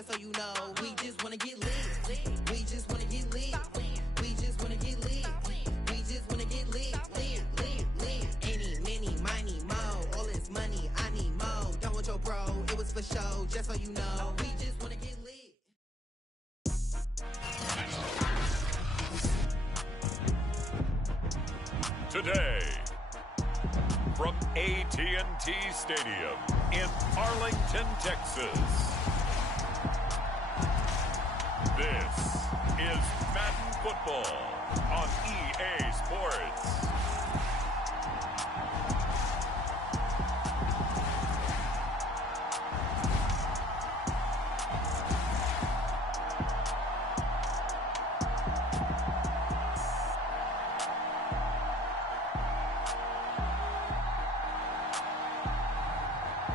just so you know. We just wanna get lit. We just wanna get lit. We just wanna get lit. We just wanna get lit. Any, many, miny, mo. All this money, I need mo. Don't want your bro, it was for show, just so you know. We just wanna get lit. Today, from AT&T Stadium in Arlington, Texas, this is Madden Football on EA Sports.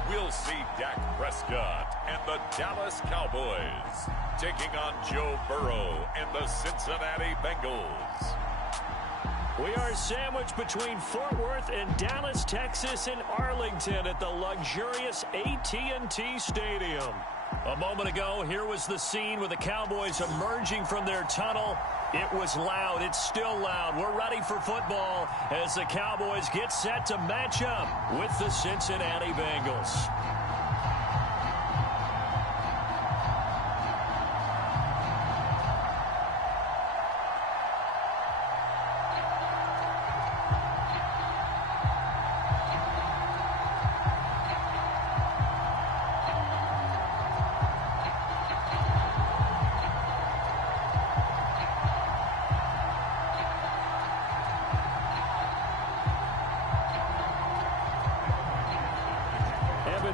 We'll see Dak Prescott and the Dallas Cowboys taking on Joe Burrow and the Cincinnati Bengals. We are sandwiched between Fort Worth and Dallas, Texas, and Arlington at the luxurious AT&T Stadium. A moment ago, here was the scene with the Cowboys emerging from their tunnel. It was loud. It's still loud. We're ready for football as the Cowboys get set to match up with the Cincinnati Bengals.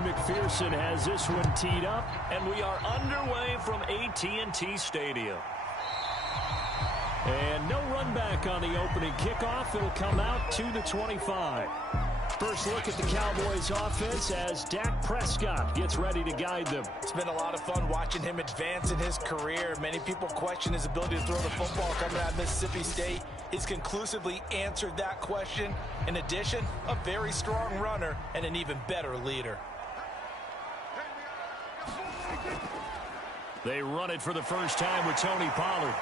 McPherson has this one teed up, and we are underway from AT&T Stadium. And no run back on the opening kickoff. It'll come out to the 25. First look at the Cowboys offense as Dak Prescott gets ready to guide them. It's been a lot of fun watching him advance in his career. Many people question his ability to throw the football coming out of Mississippi State. He's conclusively answered that question. In addition, a very strong runner and an even better leader. They run it for the first time with Tony Pollard.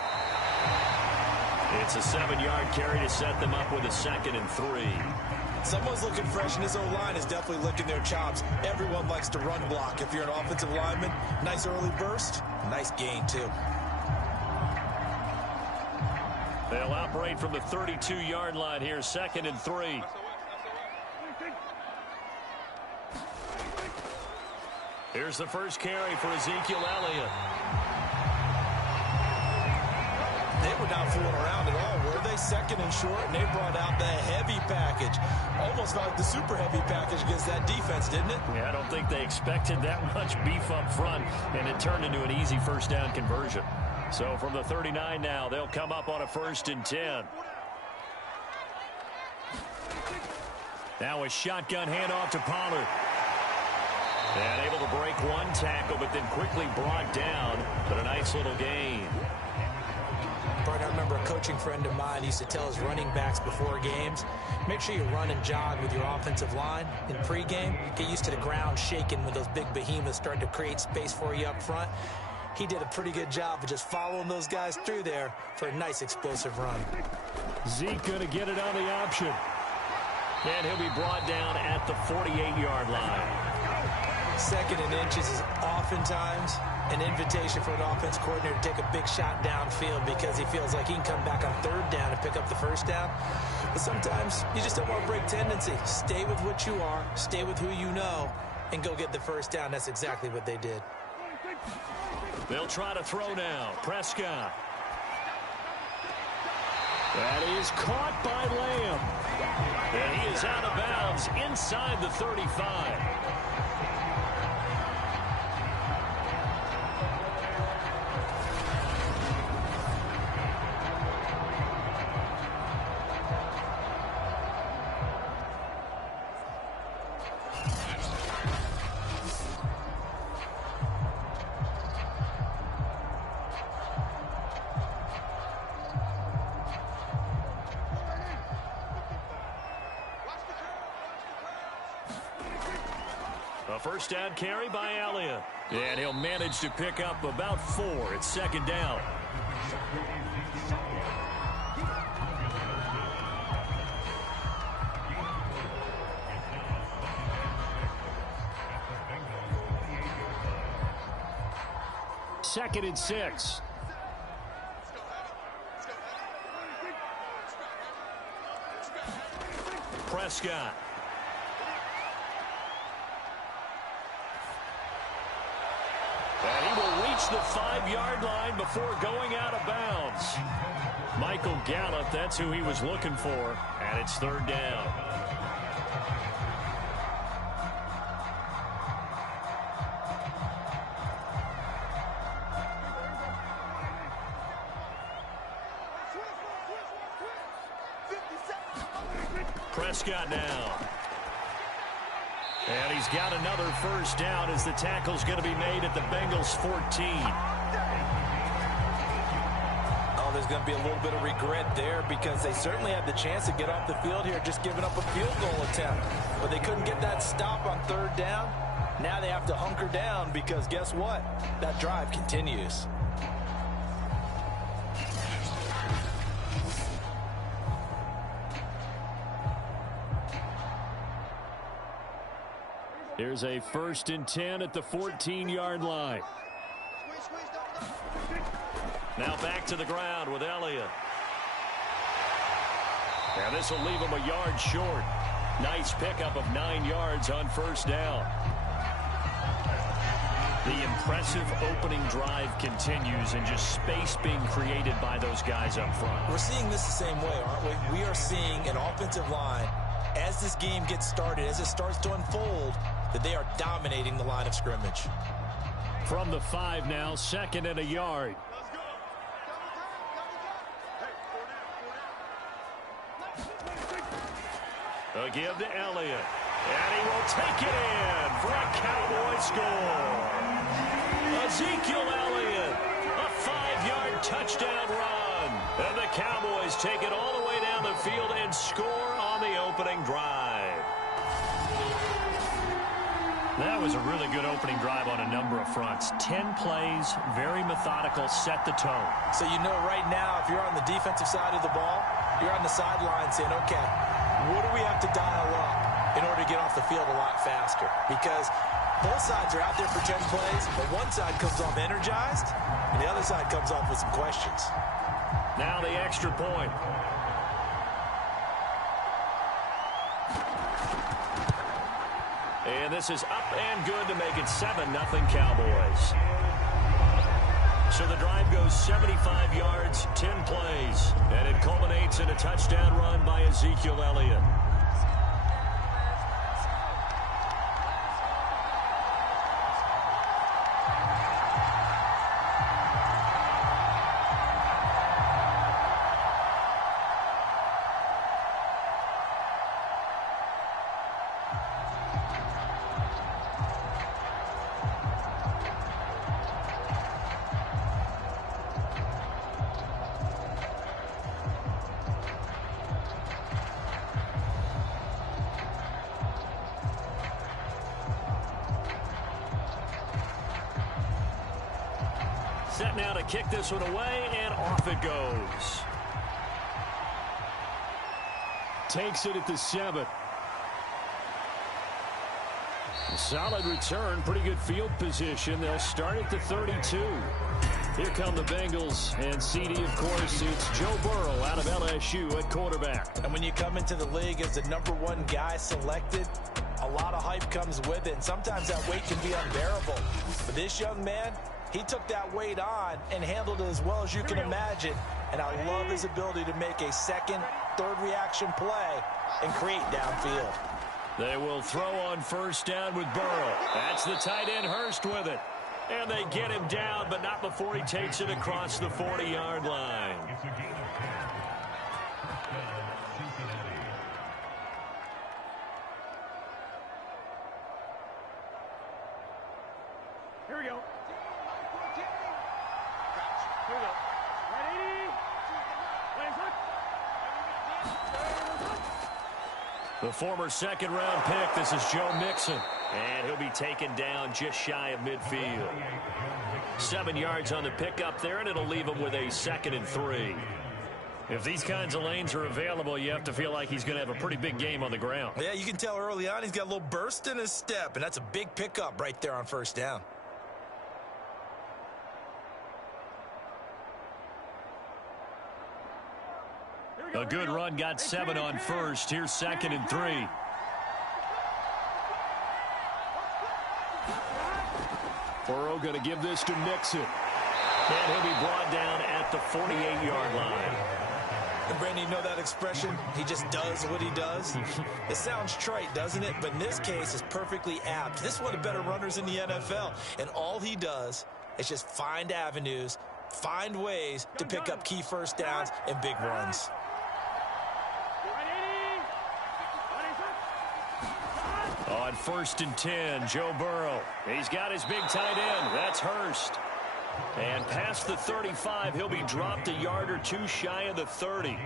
It's a 7-yard carry to set them up with a 2nd and 3. Someone's looking fresh, and his O-line is definitely licking their chops. Everyone likes to run block. If you're an offensive lineman, nice early burst, nice gain, too. They'll operate from the 32-yard line here, 2nd and 3. Here's the first carry for Ezekiel Elliott. They were not fooling around at all, were they? 2nd and short, and they brought out the heavy package. Almost like the super heavy package against that defense, didn't it? Yeah, I don't think they expected that much beef up front, and it turned into an easy first down conversion. So from the 39 now, they'll come up on a 1st and 10. Now a shotgun handoff to Pollard. And able to break one tackle, but then quickly brought down. But a nice little gain. Bart, I remember a coaching friend of mine used to tell his running backs before games, make sure you run and jog with your offensive line in pregame. Get used to the ground shaking when those big behemoths start to create space for you up front. He did a pretty good job of just following those guys through there for a nice explosive run. Zeke going to get it on the option. And he'll be brought down at the 48-yard line. 2nd and inches is oftentimes an invitation for an offense coordinator to take a big shot downfield because he feels like he can come back on 3rd down and pick up the 1st down. But sometimes you just don't want to break tendency. Stay with what you are, stay with who you know, and go get the 1st down. That's exactly what they did. They'll try to throw now. Prescott. That is caught by Lamb. And he is out of bounds inside the 35. A first down carry by Elliott. And he'll manage to pick up about 4. It's second down. Second and 6. Prescott. And he will reach the 5-yard line before going out of bounds. Michael Gallup, that's who he was looking for, and it's third down. Prescott now. And he's got another first down as the tackle's going to be made at the Bengals 14. Oh, there's going to be a little bit of regret there because they certainly had the chance to get off the field here, just giving up a field goal attempt. But they couldn't get that stop on third down. Now they have to hunker down because guess what? That drive continues. Here's a 1st and 10 at the 14-yard line. Now back to the ground with Elliott. And this will leave him a yard short. Nice pickup of 9 yards on first down. The impressive opening drive continues and just space being created by those guys up front. We're seeing this the same way, aren't we? We are seeing an offensive line, as this game gets started, as it starts to unfold, that they are dominating the line of scrimmage. From the 5 now, 2nd and a yard. A give to Elliott. And he will take it in for a Cowboy score. Ezekiel Elliott, a 5-yard touchdown run. And the Cowboys take it all the way down the field and score on the opening drive. That was a really good opening drive on a number of fronts. 10 plays, very methodical, set the tone. So you know right now, if you're on the defensive side of the ball, you're on the sideline saying, okay, what do we have to dial up in order to get off the field a lot faster? Because both sides are out there for 10 plays, but one side comes off energized, and the other side comes off with some questions. Now the extra point. And this is up and good to make it 7-0 Cowboys. So the drive goes 75 yards, 10 plays, and it culminates in a touchdown run by Ezekiel Elliott. Set now to kick this one away, and off it goes. Takes it at the 7. Solid return, pretty good field position. They'll start at the 32. Here come the Bengals, and CD, of course, it's Joe Burrow out of LSU at quarterback. And when you come into the league as the #1 guy selected, a lot of hype comes with it, and sometimes that weight can be unbearable. But this young man, he took that weight on and handled it as well as you can imagine. And I love his ability to make a second, third reaction play and create downfield. They will throw on first down with Burrow. That's the tight end Hurst with it. And they get him down, but not before he takes it across the 40-yard line. Here we go. Here we go. Ready? The former second-round pick, this is Joe Mixon. And he'll be taken down just shy of midfield. 7 yards on the pickup there, and it'll leave him with a 2nd and 3. If these kinds of lanes are available, you have to feel like he's going to have a pretty big game on the ground. Yeah, you can tell early on he's got a little burst in his step, and that's a big pickup right there on 1st down. A good run got 7 on 1st. Here's 2nd and 3. Burrow going to give this to Mixon. And he'll be brought down at the 48-yard line. And Brandon, you know that expression? He just does what he does. It sounds trite, doesn't it? But in this case, it's perfectly apt. This is one of the better runners in the NFL. And all he does is just find avenues, find ways to pick up key 1st downs and big runs. On 1st and 10, Joe Burrow. He's got his big tight end. That's Hurst. And past the 35, he'll be dropped a yard or 2 shy of the 30.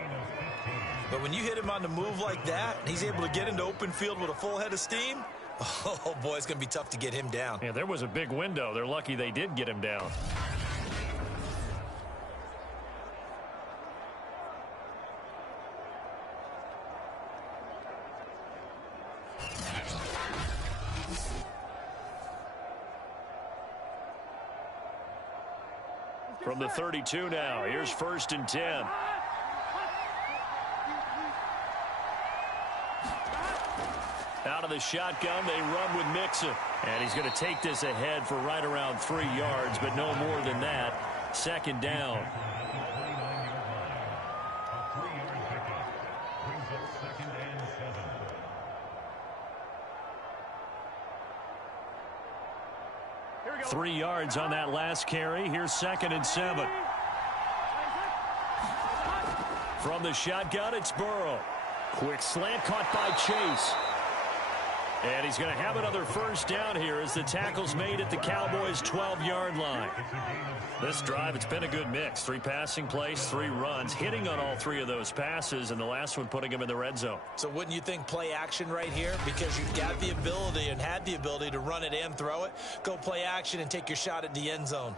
But when you hit him on the move like that, and he's able to get into open field with a full head of steam, oh, boy, it's going to be tough to get him down. Yeah, there was a big window. They're lucky they did get him down. From the 32 now, here's 1st and 10. Out of the shotgun, they run with Mixon. And he's going to take this ahead for right around 3 yards, but no more than that. 2nd down. Three yards on that last carry. Here's 2nd and 7. From the shotgun, it's Burrow. Quick slant caught by Chase. And he's going to have another 1st down here as the tackle's made at the Cowboys' 12-yard line. This drive, it's been a good mix. 3 passing plays, 3 runs, hitting on all 3 of those passes, and the last one putting him in the red zone. So wouldn't you think play action right here? Because you've got the ability and had the ability to run it and throw it. Go play action and take your shot at the end zone.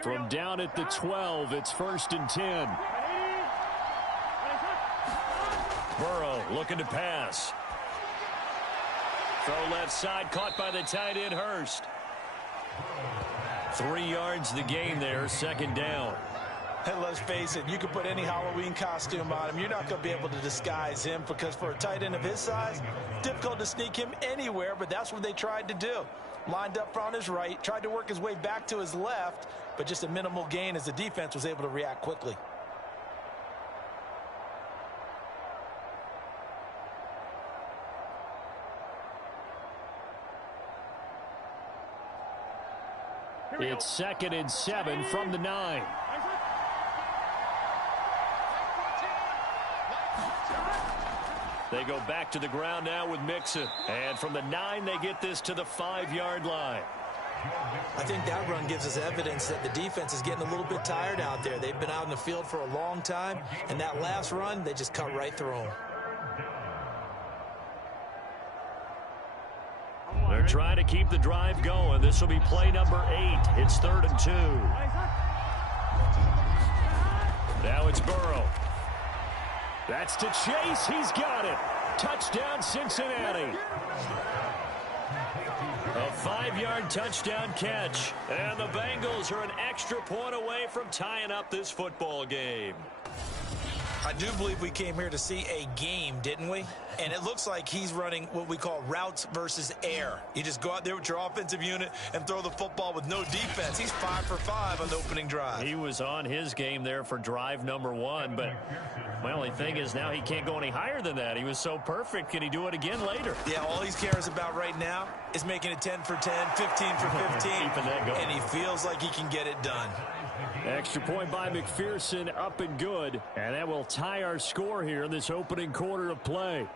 From down at the 12, it's 1st and 10. Burrow looking to pass. Throw left side, caught by the tight end, Hurst. 3 yards the gain there, 2nd down. And let's face it, you can put any Halloween costume on him. You're not going to be able to disguise him because for a tight end of his size, difficult to sneak him anywhere, but that's what they tried to do. Lined up on his right, tried to work his way back to his left, but just a minimal gain as the defense was able to react quickly. It's 2nd and 7 from the 9. They go back to the ground now with Mixon. And from the 9, they get this to the 5-yard line. I think that run gives us evidence that the defense is getting a little bit tired out there. They've been out in the field for a long time, and that last run, they just cut right through them. They're trying to keep the drive going. This will be play number 8. It's 3rd and 2. Now it's Burrow. That's to Chase. He's got it. Touchdown, Cincinnati. A 5-yard touchdown catch. And the Bengals are an extra point away from tying up this football game. I do believe we came here to see a game, didn't we? And it looks like he's running what we call routes versus air. You just go out there with your offensive unit and throw the football with no defense. He's 5 for 5 on the opening drive. He was on his game there for drive number 1, but my only thing is now he can't go any higher than that. He was so perfect. Can he do it again later? Yeah, all he cares about right now is making it 10 for 10, 15 for 15, Keeping that going. and he feels like he can get it done. Extra point by McPherson, up and good. And that will tie our score here in this opening quarter of play.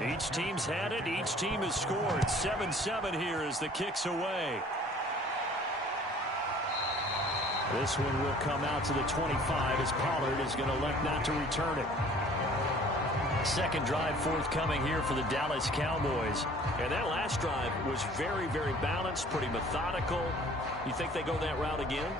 Each team's had it. Each team has scored. 7-7 here as the kick's away. This one will come out to the 25 as Pollard is going to elect not to return it. Second drive forthcoming here for the Dallas Cowboys. And that last drive was very, very balanced, pretty methodical. You think they go that route again?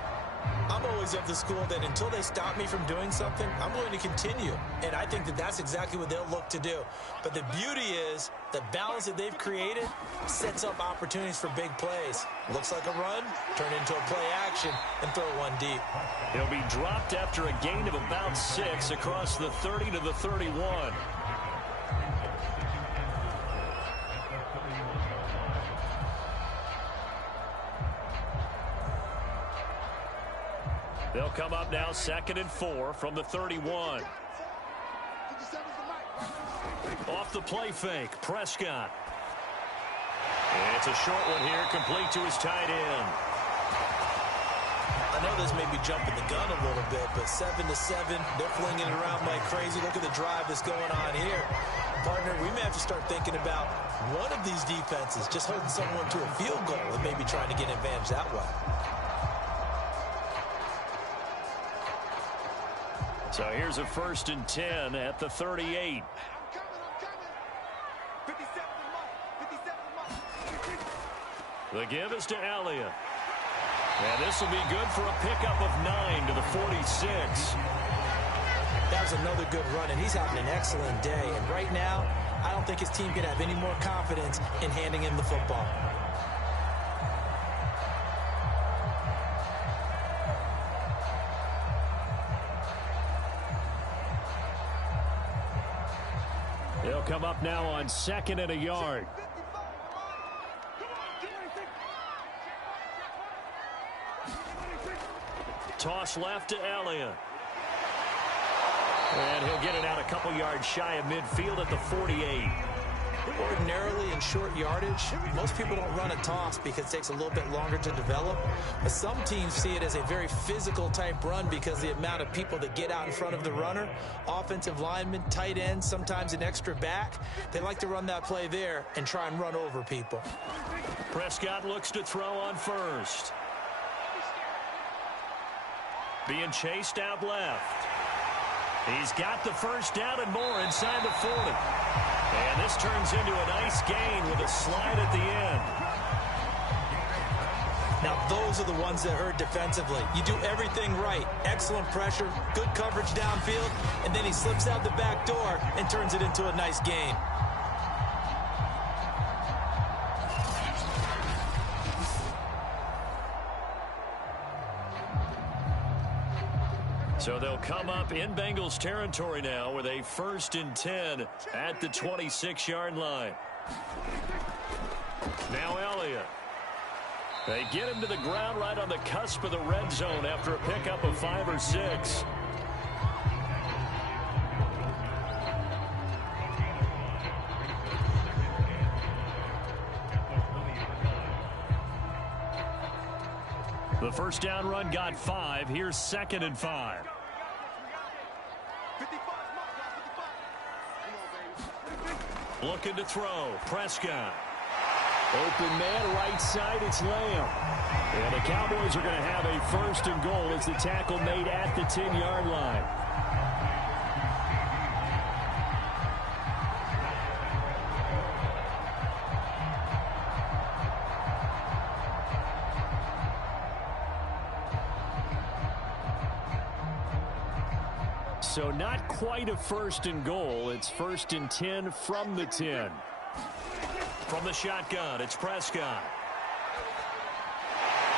I'm always of the school that until they stop me from doing something, I'm going to continue. And I think that that's exactly what they'll look to do. But the beauty is the balance that they've created sets up opportunities for big plays. Looks like a run, turn into a play action, and throw one deep. He'll be dropped after a gain of about 6 across the 30 to the 31. They'll come up now 2nd and 4 from the 31. Off the play fake, Prescott. And it's a short one here, complete to his tight end. I know this may be jumping the gun a little bit, but 7-7, they're flinging it around like crazy. Look at the drive that's going on here. Partner, we may have to start thinking about one of these defenses just holding someone to a field goal and maybe trying to get an advantage that way. So here's a 1st and 10 at the 38. The give is to Elliott. And this will be good for a pickup of 9 to the 46. That was another good run, and he's having an excellent day. And right now, I don't think his team can have any more confidence in handing him the football. They'll come up now on 2nd and a yard. Toss left to Elliott. And he'll get it out a couple yards shy of midfield at the 48. Ordinarily in short yardage, most people don't run a toss because it takes a little bit longer to develop. But some teams see it as a very physical type run because the amount of people that get out in front of the runner, offensive linemen, tight ends, sometimes an extra back, they like to run that play there and try and run over people. Prescott looks to throw on 1st. Being chased out left. He's got the 1st down and more inside the 40. And this turns into a nice gain with a slide at the end. Now, those are the ones that hurt defensively. You do everything right. Excellent pressure, good coverage downfield, and then he slips out the back door and turns it into a nice gain. So they'll come up in Bengals territory now with a 1st and 10 at the 26-yard line. Now Elliott. They get him to the ground right on the cusp of the red zone after a pickup of 5 or 6. The 1st down run got 5. Here's 2nd and 5. Looking to throw. Prescott. Open man, right side, it's Lamb. And the Cowboys are going to have a 1st and goal as the tackle made at the 10-yard line. So not quite a 1st and goal. It's 1st and 10 from the 10. From the shotgun, it's Prescott.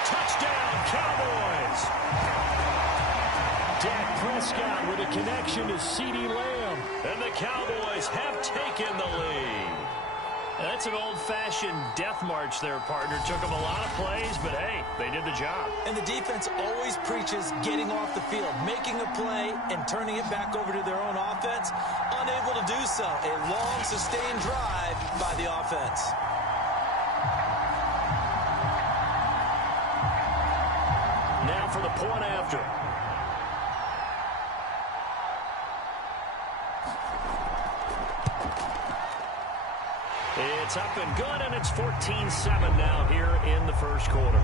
Touchdown, Cowboys! Dak Prescott with a connection to CeeDee Lamb. And the Cowboys have taken the lead. That's an old-fashioned death march there, partner. Took them a lot of plays, but hey, they did the job. And the defense always preaches getting off the field, making a play, and turning it back over to their own offense. Unable to do so. A long, sustained drive by the offense. Now for the point after. It's up and good, and it's 14-7 now here in the first quarter.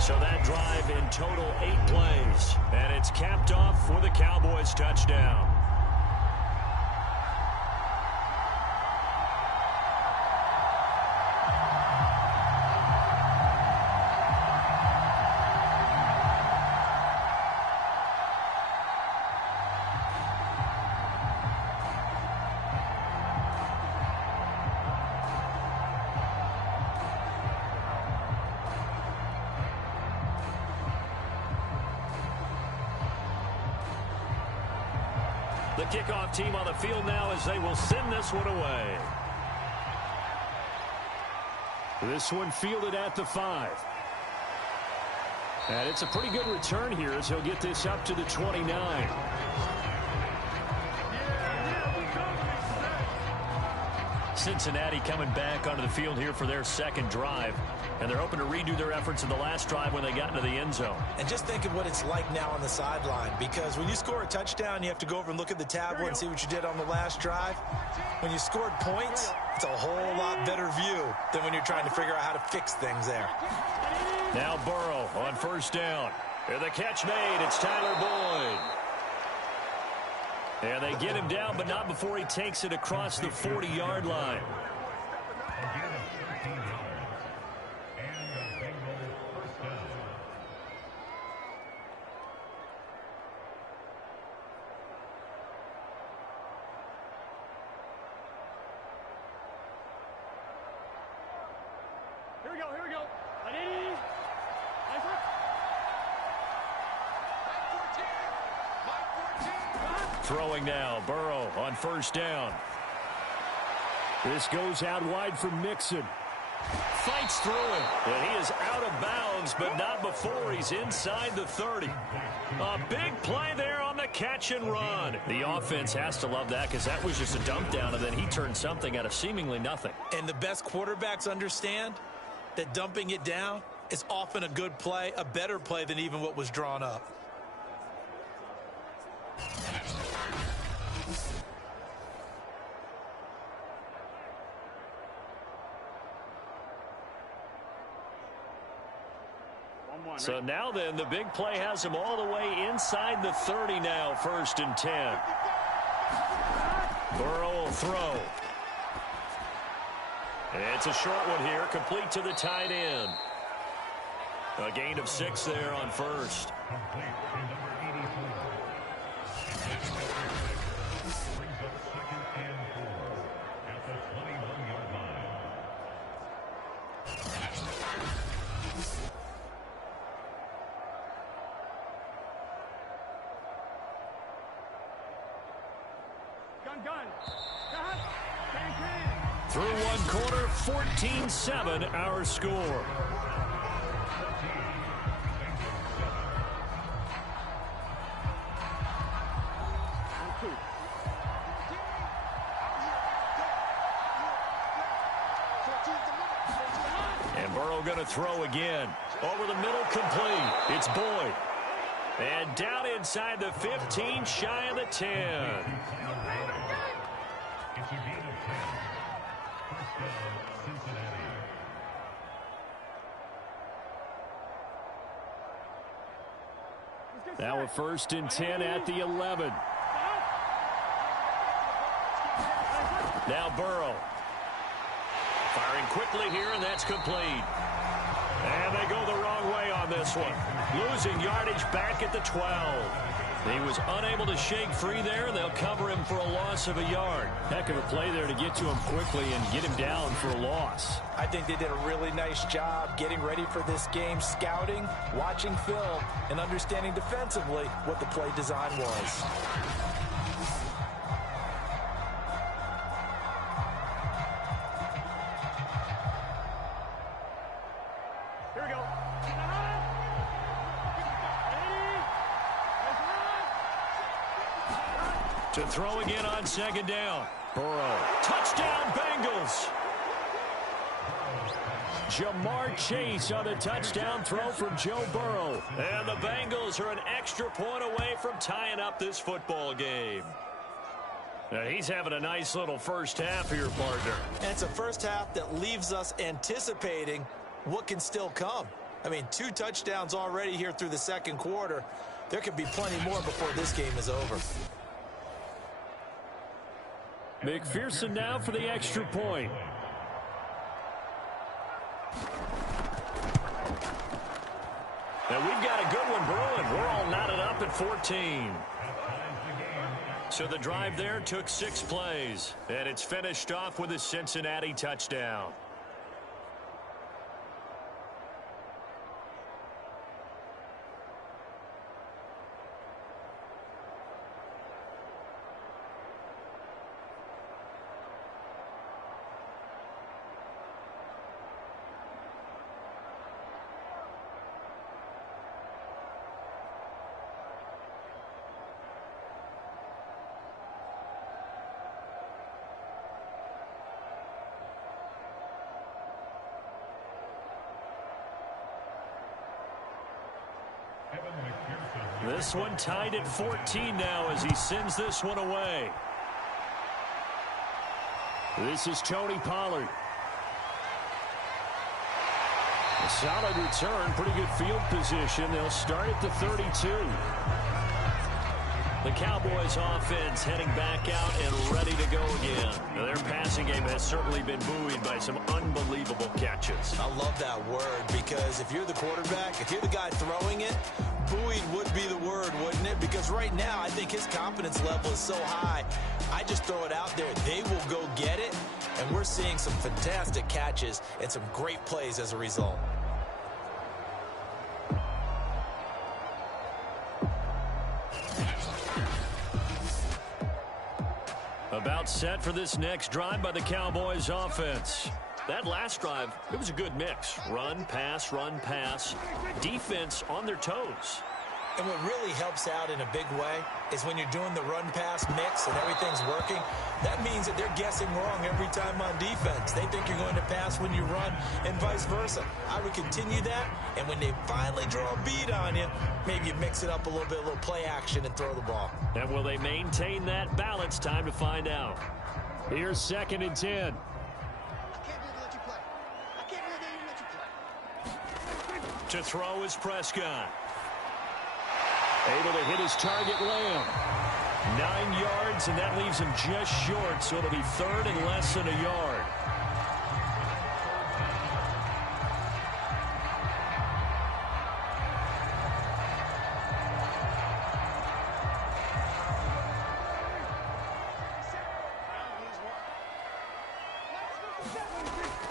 So that drive in total 8 plays, and it's capped off for the Cowboys touchdown. The kickoff team on the field now as they will send this one away. This one fielded at the 5. And it's a pretty good return here as he'll get this up to the 29. Cincinnati coming back onto the field here for their second drive. And they're hoping to redo their efforts in the last drive when they got into the end zone. And just think of what it's like now on the sideline, because when you score a touchdown, you have to go over and look at the tablet and see what you did on the last drive. When you scored points, it's a whole lot better view than when you're trying to figure out how to fix things there. Now Burrow on first down. And the catch made. It's Tyler Boyd. And they get him down, but not before he takes it across the 40-yard line. Here we go. 180. Throwing now, Burrow on first down. This goes out wide for Mixon. Fights through it, and he is out of bounds, but not before he's inside the 30. A big play there on the catch and run. The offense has to love that because that was just a dump down, and then he turned something out of seemingly nothing. And the best quarterbacks understand that dumping it down is often a good play, a better play than even what was drawn up. So now then, the big play has him all the way inside the 30 now, 1st and 10. Burrow will throw. It's a short one here, complete to the tight end. A gain of 6 there on first. Gun. Through one quarter, 14-7 our score. And Burrow going to throw again. Over the middle, complete. It's Boyd. And down inside the 15, shy of the 10. Now a 1st and 10 at the 11. Now Burrow. Firing quickly here, and that's complete. And they go the wrong way on this one. Losing yardage back at the 12. He was unable to shake free there, and they'll cover him for a loss of a yard. Heck of a play there to get to him quickly and get him down for a loss. I think they did a really nice job getting ready for this game, scouting, watching film, and understanding defensively what the play design was. Here we go. To throw again on 2nd down. Burrow. Touchdown, Bengals. Jamar Chase on the touchdown throw from Joe Burrow. And the Bengals are an extra point away from tying up this football game. He's having a nice little first half here, partner. And it's a first half that leaves us anticipating what can still come. I mean, 2 touchdowns already here through the second quarter. There could be plenty more before this game is over. McPherson now for the extra point. And we've got a good one brewing. We're all knotted up at 14. So the drive there took 6 plays, and it's finished off with a Cincinnati touchdown. This one tied at 14 now as he sends this one away. This is Tony Pollard. A solid return, pretty good field position. They'll start at the 32. The Cowboys offense heading back out and ready to go again. Now, their passing game has certainly been buoyed by some unbelievable catches. I love that word because if you're the quarterback, if you're the guy throwing it, buoyed would be the word, wouldn't it? Because right now, I think his confidence level is so high. I just throw it out there. They will go get it, and we're seeing some fantastic catches and some great plays as a result. About set for this next drive by the Cowboys offense. That last drive, it was a good mix. Run, pass, defense on their toes. And what really helps out in a big way is when you're doing the run-pass mix and everything's working, that means that they're guessing wrong every time on defense. They think you're going to pass when you run and vice versa. I would continue that, and when they finally draw a bead on you, maybe you mix it up a little bit, a little play action and throw the ball. And will they maintain that balance? Time to find out. Here's 2nd and 10. To throw is Prescott. Able to hit his target, Lamb. 9 yards, and that leaves him just short, so it'll be 3rd and less than a yard.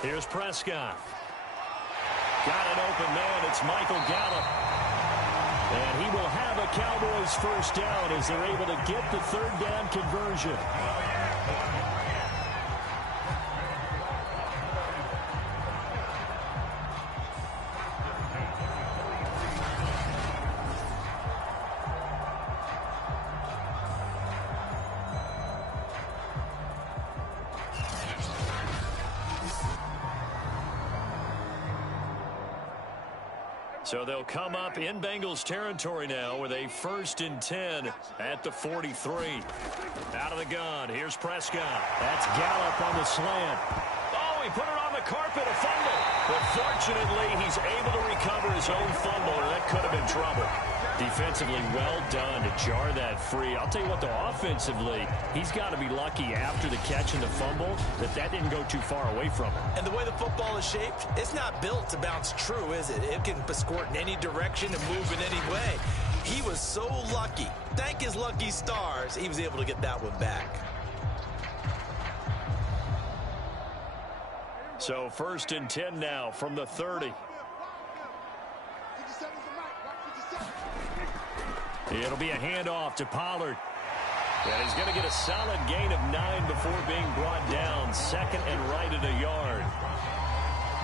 Here's Prescott. Got an open man. It's Michael Gallup. And he will have a Cowboys first down as they're able to get the 3rd down conversion. So they'll come up in Bengals territory now with a 1st and 10 at the 43. Out of the gun, here's Prescott. That's Gallup on the slant. Oh, he put it on the carpet, a fumble. But fortunately, he's able to recover his own fumble, or that could have been trouble. Defensively, well done to jar that free. I'll tell you what, though, offensively, he's got to be lucky after the catch and the fumble that didn't go too far away from him. And the way the football is shaped, it's not built to bounce true, is it? It can squirt in any direction and move in any way. He was so lucky. Thank his lucky stars, he was able to get that one back. So 1st and 10 now from the 30. It'll be a handoff to Pollard. And he's going to get a solid gain of 9 before being brought down. 2nd and right at a yard.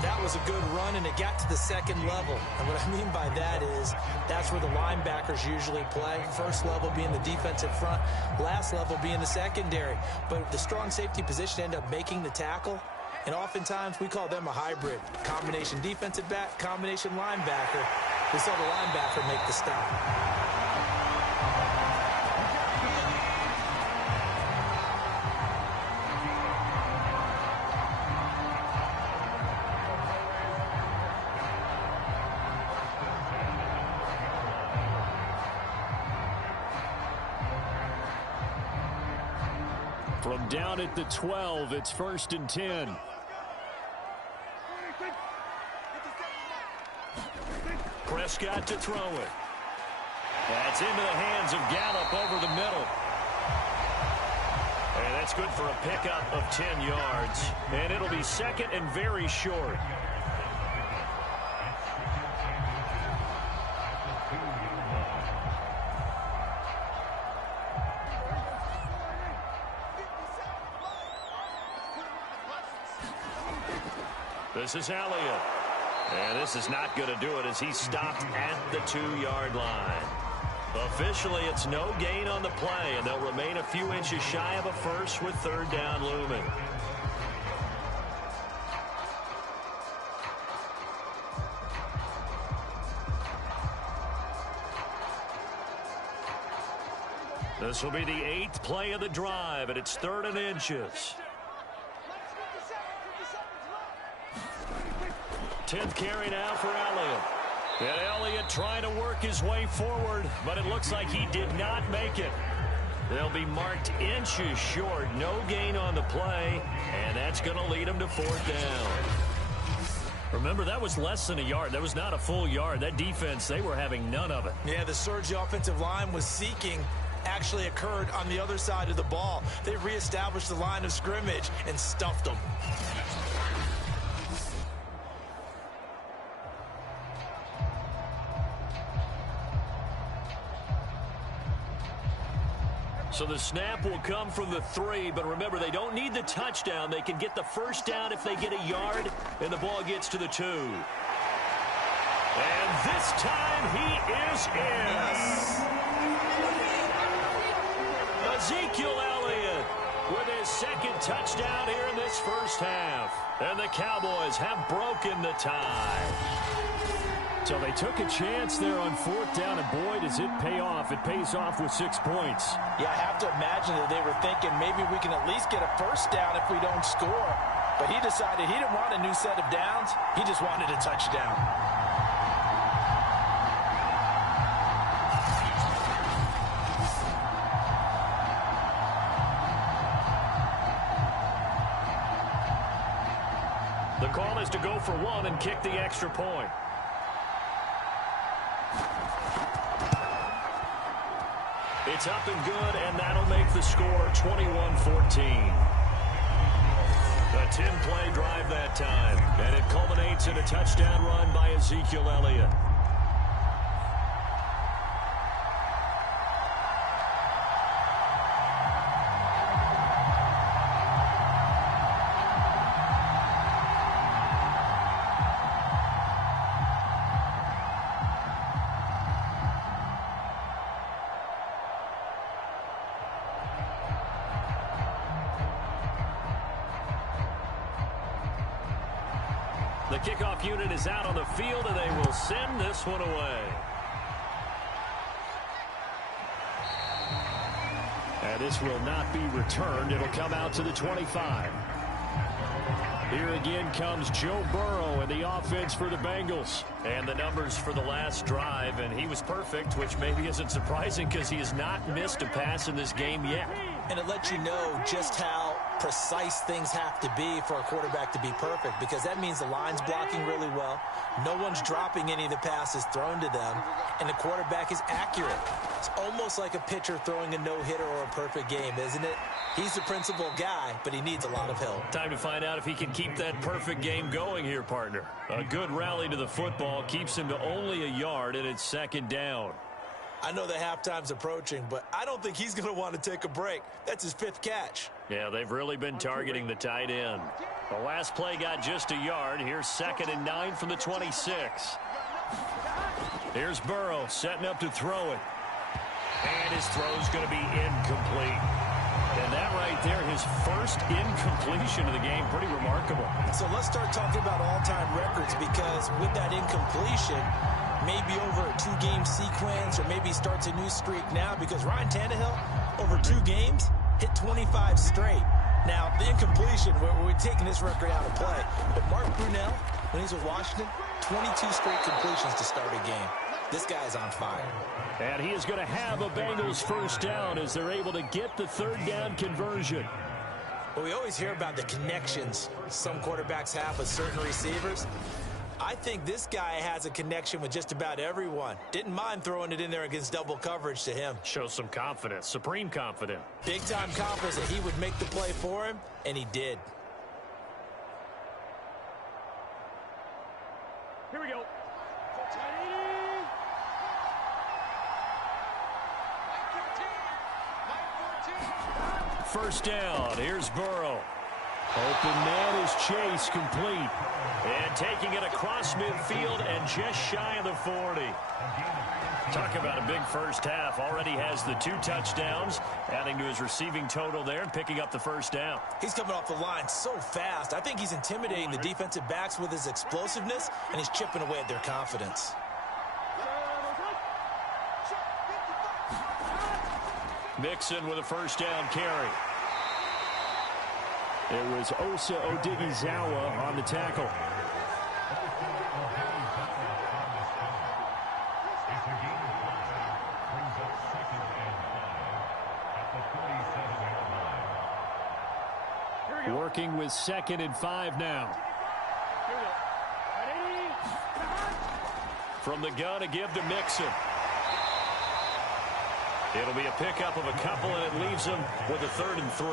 That was a good run, and it got to the 2nd level. And what I mean by that is that's where the linebackers usually play. First level being the defensive front, last level being the secondary. But the strong safety position ended up making the tackle. And oftentimes we call them a hybrid. Combination defensive back, combination linebacker. We saw the linebacker make the stop. From down at the 12, it's 1st and 10. Prescott to throw it. That's into the hands of Gallup over the middle. And that's good for a pickup of 10 yards. And it'll be second and very short. This is Elliott. And this is not going to do it as he stopped at the 2-yard line. Officially, it's no gain on the play, and they'll remain a few inches shy of a first with 3rd down looming. This will be the 8th play of the drive, and it's 3rd and inches. 10th carry now for Elliott. And Elliott trying to work his way forward, but it looks like he did not make it. They'll be marked inches short. No gain on the play, and that's going to lead him to 4th down. Remember, that was less than a yard. That was not a full yard. That defense, they were having none of it. Yeah, the surge the offensive line was seeking actually occurred on the other side of the ball. They reestablished the line of scrimmage and stuffed them. So the snap will come from the 3, but remember, they don't need the touchdown. They can get the 1st down if they get a yard, and the ball gets to the 2. And this time he is in. Yes. Ezekiel Elliott with his 2nd touchdown here in this first half. And the Cowboys have broken the tie. So they took a chance there on 4th down, and boy, does it pay off. It pays off with 6 points. Yeah, I have to imagine that they were thinking maybe we can at least get a 1st down if we don't score. But he decided he didn't want a new set of downs. He just wanted a touchdown. The call is to go for 1 and kick the extra point. It's up and good, and that'll make the score 21-14. A 10-play drive that time, and it culminates in a touchdown run by Ezekiel Elliott. The kickoff unit is out on the field, and they will send this one away. And this will not be returned. It'll come out to the 25. Here again comes Joe Burrow and the offense for the Bengals. And the numbers for the last drive, and he was perfect, which maybe isn't surprising because he has not missed a pass in this game yet. And it lets you know just how precise things have to be for a quarterback to be perfect, because that means the line's blocking really well. No one's dropping any of the passes thrown to them, and the quarterback is accurate. It's almost like a pitcher throwing a no-hitter or a perfect game, isn't it? He's the principal guy, but he needs a lot of help. Time to find out if he can keep that perfect game going here, partner. A good rally to the football keeps him to only a yard, and it's 2nd down. I know that halftime's approaching, but I don't think he's going to want to take a break. That's his 5th catch. Yeah, they've really been targeting the tight end. The last play got just a yard. Here's 2nd and 9 from the 26. Here's Burrow setting up to throw it. And his throw's going to be incomplete. And that right there, his first incompletion of the game, pretty remarkable. So let's start talking about all-time records, because with that incompletion, maybe over a 2-game sequence, or maybe starts a new streak now, because Ryan Tannehill, over 2 games, hit 25 straight. Now, the incompletion, we're taking this record out of play. But Mark Brunell, when he's with Washington, 22 straight completions to start a game. This guy's on fire. And he is going to have a Bengals 1st down as they're able to get the 3rd down conversion. Well, we always hear about the connections some quarterbacks have with certain receivers. I think this guy has a connection with just about everyone. Didn't mind throwing it in there against double coverage to him. Shows some confidence, supreme confidence. Big-time confidence that he would make the play for him, and he did. Here we go. First down. Here's Burrow. Open man is Chase, complete. And taking it across midfield and just shy of the 40. Talk about a big first half. Already has the 2 touchdowns, adding to his receiving total there and picking up the first down. He's coming off the line so fast. I think he's intimidating the defensive backs with his explosiveness, and he's chipping away at their confidence. Mixon with a first down carry. It was Osa Odighizuwa on the tackle. Working with 2nd and 5 now. From the gun, a give to Mixon. It'll be a pickup of a couple, and it leaves him with a 3rd and 3.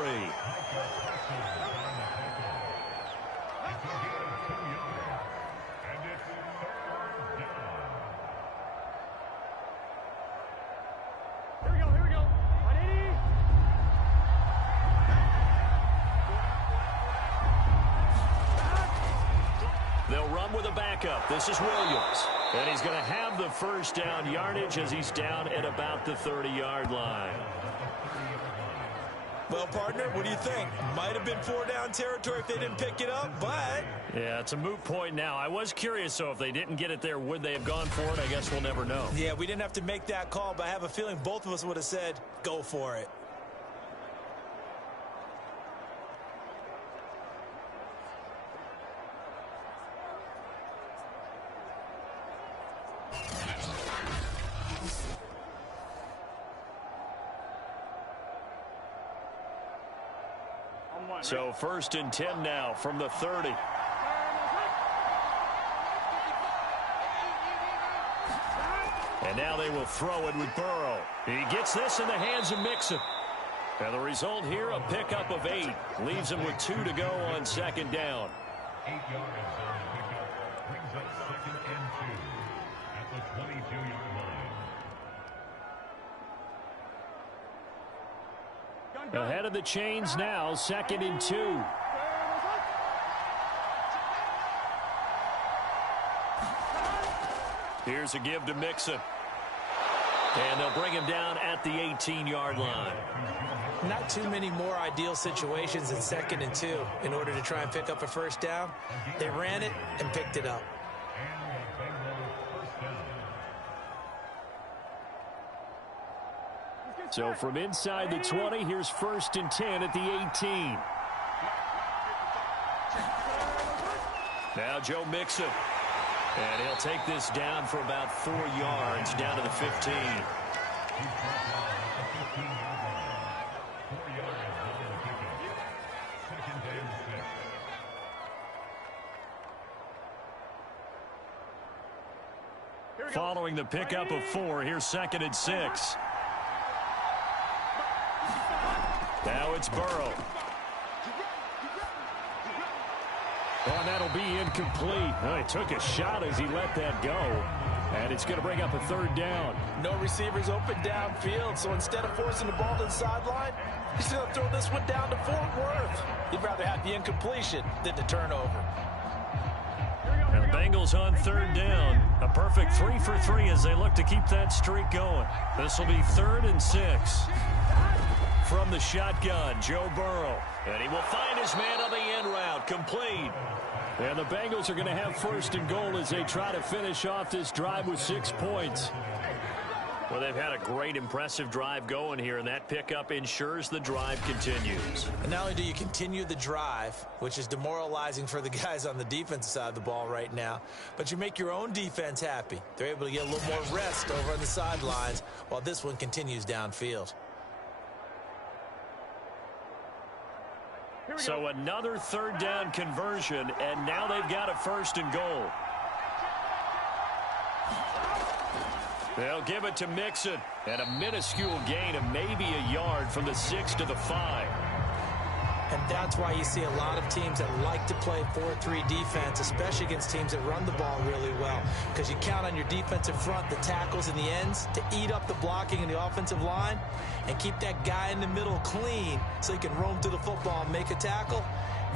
Here we go. They'll run with a backup. This is Williams. And he's going to have the first down yardage as he's down at about the 30-yard line. Well, partner, what do you think? Might have been 4-down territory if they didn't pick it up, but... Yeah, it's a moot point now. I was curious, so if they didn't get it there, would they have gone for it? I guess we'll never know. Yeah, we didn't have to make that call, but I have a feeling both of us would have said, go for it. So 1st and 10 now from the 30. And now they will throw it with Burrow. He gets this in the hands of Mixon. And the result here, a pickup of 8. Leaves him with 2 to go on 2nd down. 8 yards on the pickup. Brings up 2nd and 2 at the 22-yard line. Ahead of the chains now, 2nd and 2. Here's a give to Mixon. And they'll bring him down at the 18-yard line. Not too many more ideal situations in 2nd and 2 in order to try and pick up a first down. They ran it and picked it up. So from inside the 20, here's 1st and 10 at the 18. Now Joe Mixon. And he'll take this down for about 4 yards, down to the 15. Following the pickup of 4, here's 2nd and 6. Now it's Burrow. And that'll be incomplete. Oh, he took a shot as he let that go. And it's going to bring up a 3rd down. No receivers open downfield, so instead of forcing the ball to the sideline, he's going to throw this one down to Fort Worth. He'd rather have the incompletion than the turnover. And the Bengals on 3rd down. A perfect 3 for 3 as they look to keep that streak going. This will be 3rd and 6. From the shotgun, Joe Burrow. And he will find his man on the end route, complete. And the Bengals are going to have 1st and goal as they try to finish off this drive with 6 points. Well, they've had a great, impressive drive going here, and that pickup ensures the drive continues. And not only do you continue the drive, which is demoralizing for the guys on the defensive side of the ball right now, but you make your own defense happy. They're able to get a little more rest over on the sidelines while this one continues downfield. So another third down conversion, and now they've got a 1st and goal. They'll give it to Mixon, and a minuscule gain of maybe a yard from the 6 to the 5. And that's why you see a lot of teams that like to play 4-3 defense, especially against teams that run the ball really well, because you count on your defensive front, the tackles and the ends, to eat up the blocking in the offensive line and keep that guy in the middle clean so he can roam through the football and make a tackle.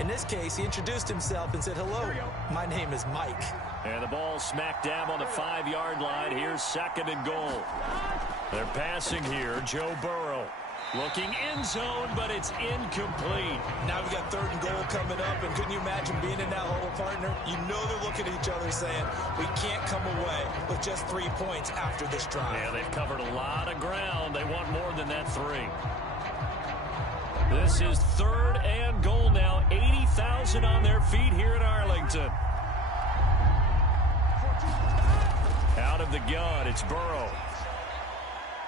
In this case, he introduced himself and said, "Hello, my name is Mike." And the ball smack dab on the 5-yard line. Here's 2nd and goal. They're passing here. Joe Burrow looking end zone, but it's incomplete. Now we've got 3rd and goal coming up, and couldn't you imagine being in that hole, partner? You know they're looking at each other saying, we can't come away with just 3 points after this drive. Yeah, they've covered a lot of ground. They want more than that 3. This is 3rd and goal now. 80,000 on their feet here at Arlington. Out of the gun, it's Burrow.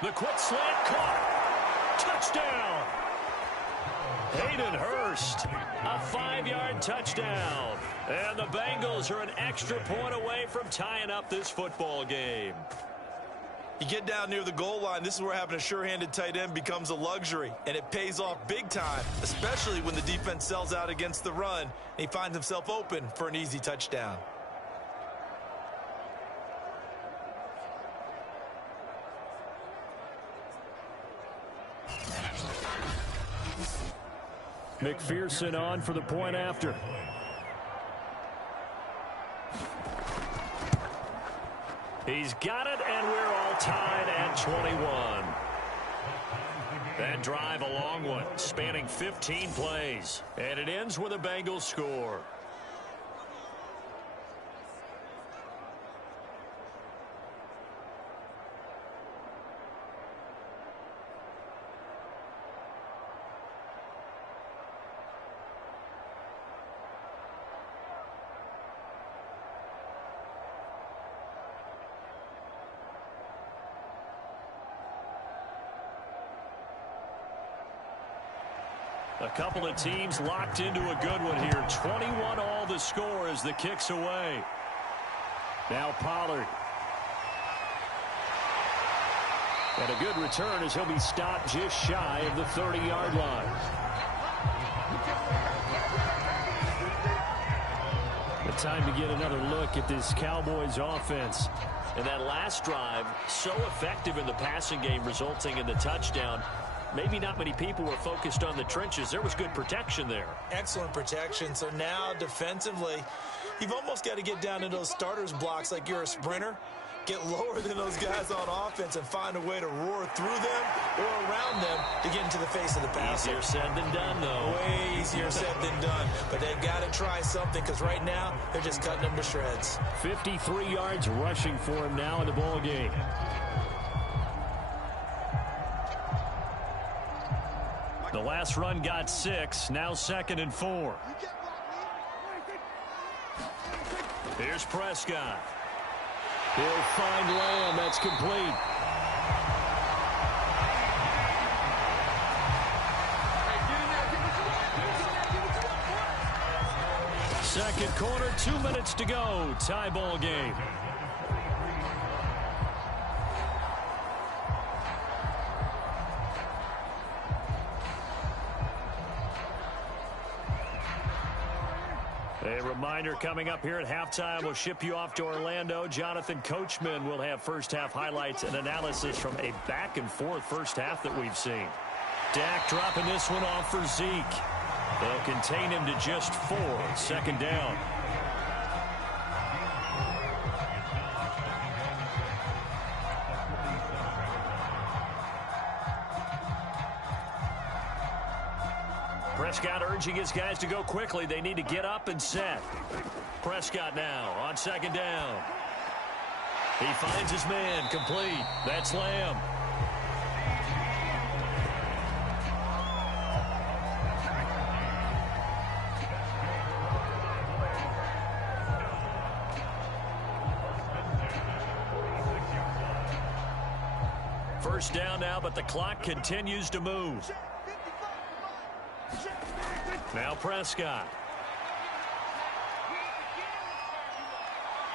The quick slant caught. Touchdown! Hayden Hurst, a 5-yard touchdown. And the Bengals are an extra point away from tying up this football game. You get down near the goal line, this is where having a sure-handed tight end becomes a luxury, and it pays off big time, especially when the defense sells out against the run, and he finds himself open for an easy touchdown. McPherson on for the point after. He's got it, and we're all tied at 21. That drive a long one, spanning 15 plays. And it ends with a Bengals score. A couple of teams locked into a good one here. 21 all the score as the kick's away. Now Pollard. And a good return as he'll be stopped just shy of the 30-yard line. The time to get another look at this Cowboys offense. And that last drive, so effective in the passing game, resulting in the touchdown. Maybe not many people were focused on the trenches. There was good protection there. Excellent protection. So now defensively, you've almost got to get down to those starters blocks like you're a sprinter. Get lower than those guys on offense and find a way to roar through them or around them to get into the face of the passer. Easier said than done, though. Way easier said than done. But they've got to try something because right now they're just cutting them to shreds. 53 yards rushing for him now in the ball game. The last run got 6. Now 2nd and 4. Here's Prescott. He'll find Lamb. That's complete. Second quarter, 2 minutes to go. Tie ball game. A reminder coming up here at halftime. We'll ship you off to Orlando. Jonathan Coachman will have first-half highlights and analysis from a back-and-forth first half that we've seen. Dak dropping this one off for Zeke. They'll contain him to just 4. 2nd down. Prescott urging his guys to go quickly. They need to get up and set. Prescott now on 2nd down. He finds his man complete. That's Lamb. First down now, but the clock continues to move. Now Prescott.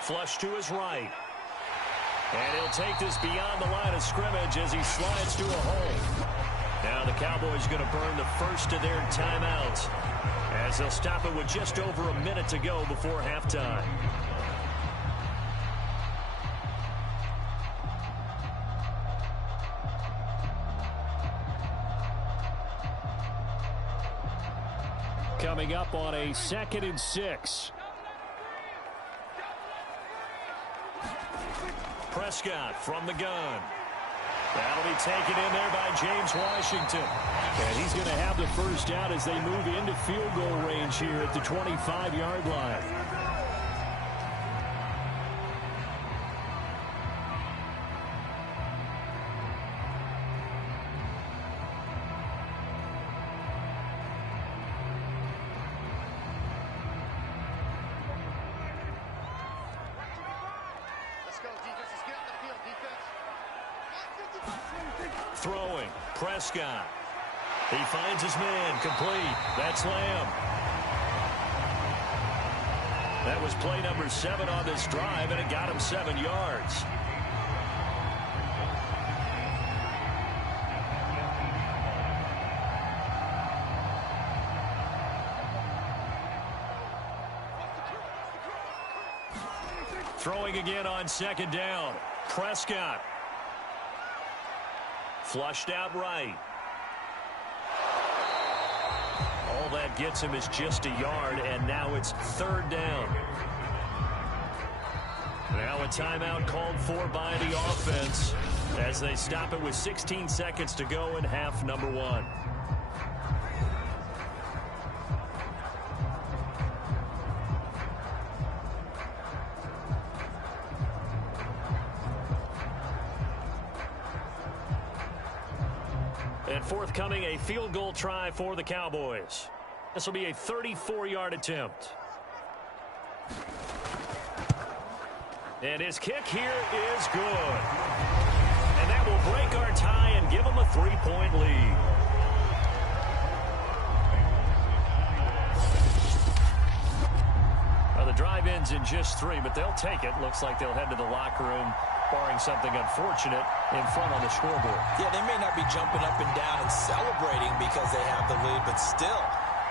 Flush to his right. And he'll take this beyond the line of scrimmage as he slides to a hole. Now the Cowboys going to burn the first of their timeouts as they'll stop it with just over a minute to go before halftime. Coming up on a 2nd and 6. Prescott from the gun. That'll be taken in there by James Washington. And he's going to have the first down as they move into field goal range here at the 25-yard line. Throwing, Prescott. He finds his man, complete. That's Lamb. That was play number 7 on this drive, and it got him 7 yards. Throwing again on 2nd down. Prescott. Flushed out right. All that gets him is just a yard, and now it's 3rd down. Now a timeout called for by the offense as they stop it with 16 seconds to go in half number 1. And forthcoming, a field goal try for the Cowboys. This will be a 34-yard attempt. And his kick here is good. And that will break our tie and give them a 3-point lead. Well, the drive ends in just 3, but they'll take it. Looks like they'll head to the locker room, barring something unfortunate in front on the scoreboard. Yeah, they may not be jumping up and down and celebrating because they have the lead, but still,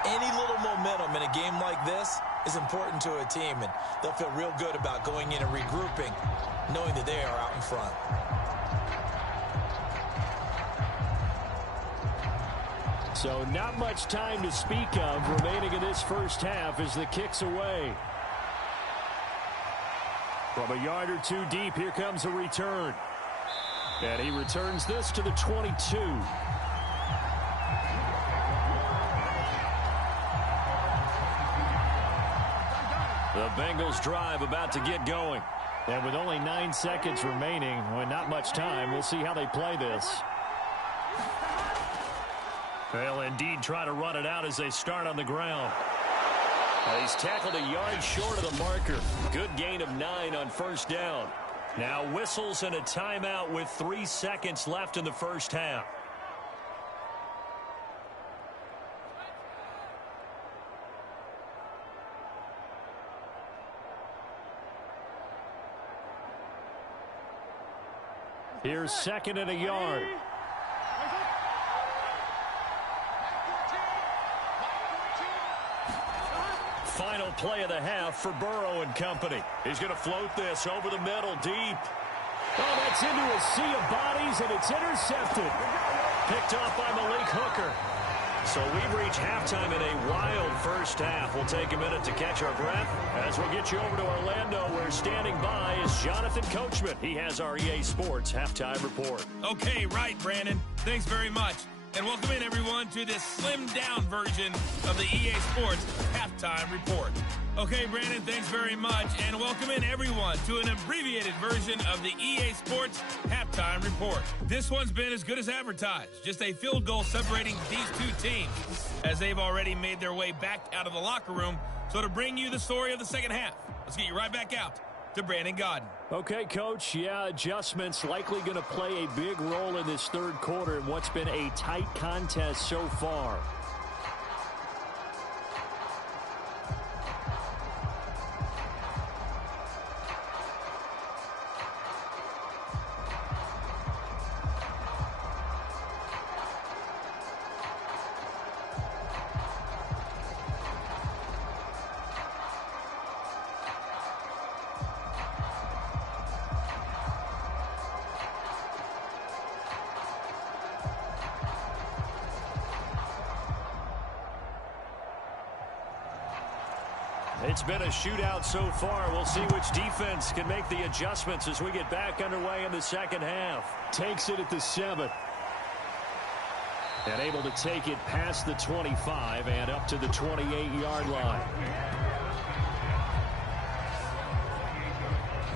any little momentum in a game like this is important to a team, and they'll feel real good about going in and regrouping, knowing that they are out in front. So not much time to speak of remaining in this first half as the kick's away. From a yard or 2 deep, here comes a return. And he returns this to the 22. The Bengals drive about to get going. And with only 9 seconds remaining, with not much time, we'll see how they play this. They'll indeed try to run it out as they start on the ground. He's tackled a yard short of the marker. Good gain of 9 on 1st down. Now whistles and a timeout with 3 seconds left in the first half. Here's 2nd and a yard. Final play of the half for Burrow and company. He's going to float this over the middle deep. Oh, that's into a sea of bodies, and it's intercepted. Picked off by Malik Hooker. So we've reached halftime in a wild first half. We'll take a minute to catch our breath as we'll get you over to Orlando, where standing by is Jonathan Coachman. He has our EA Sports Halftime Report. Okay, right, Brandon. Thanks very much. And welcome in, everyone, to this slimmed-down version of the EA Sports Halftime Report. Okay, Brandon, thanks very much. And welcome in, everyone, to an abbreviated version of the EA Sports Halftime Report. This one's been as good as advertised. Just a field goal separating these two teams, as they've already made their way back out of the locker room. So to bring you the story of the second half, let's get you right back out to Brandon Godden. Okay, Coach. Yeah, adjustments likely going to play a big role in this third quarter in what's been a tight contest so far. It's been a shootout so far. We'll see which defense can make the adjustments as we get back underway in the second half. Takes it at the 7. And able to take it past the 25 and up to the 28-yard line.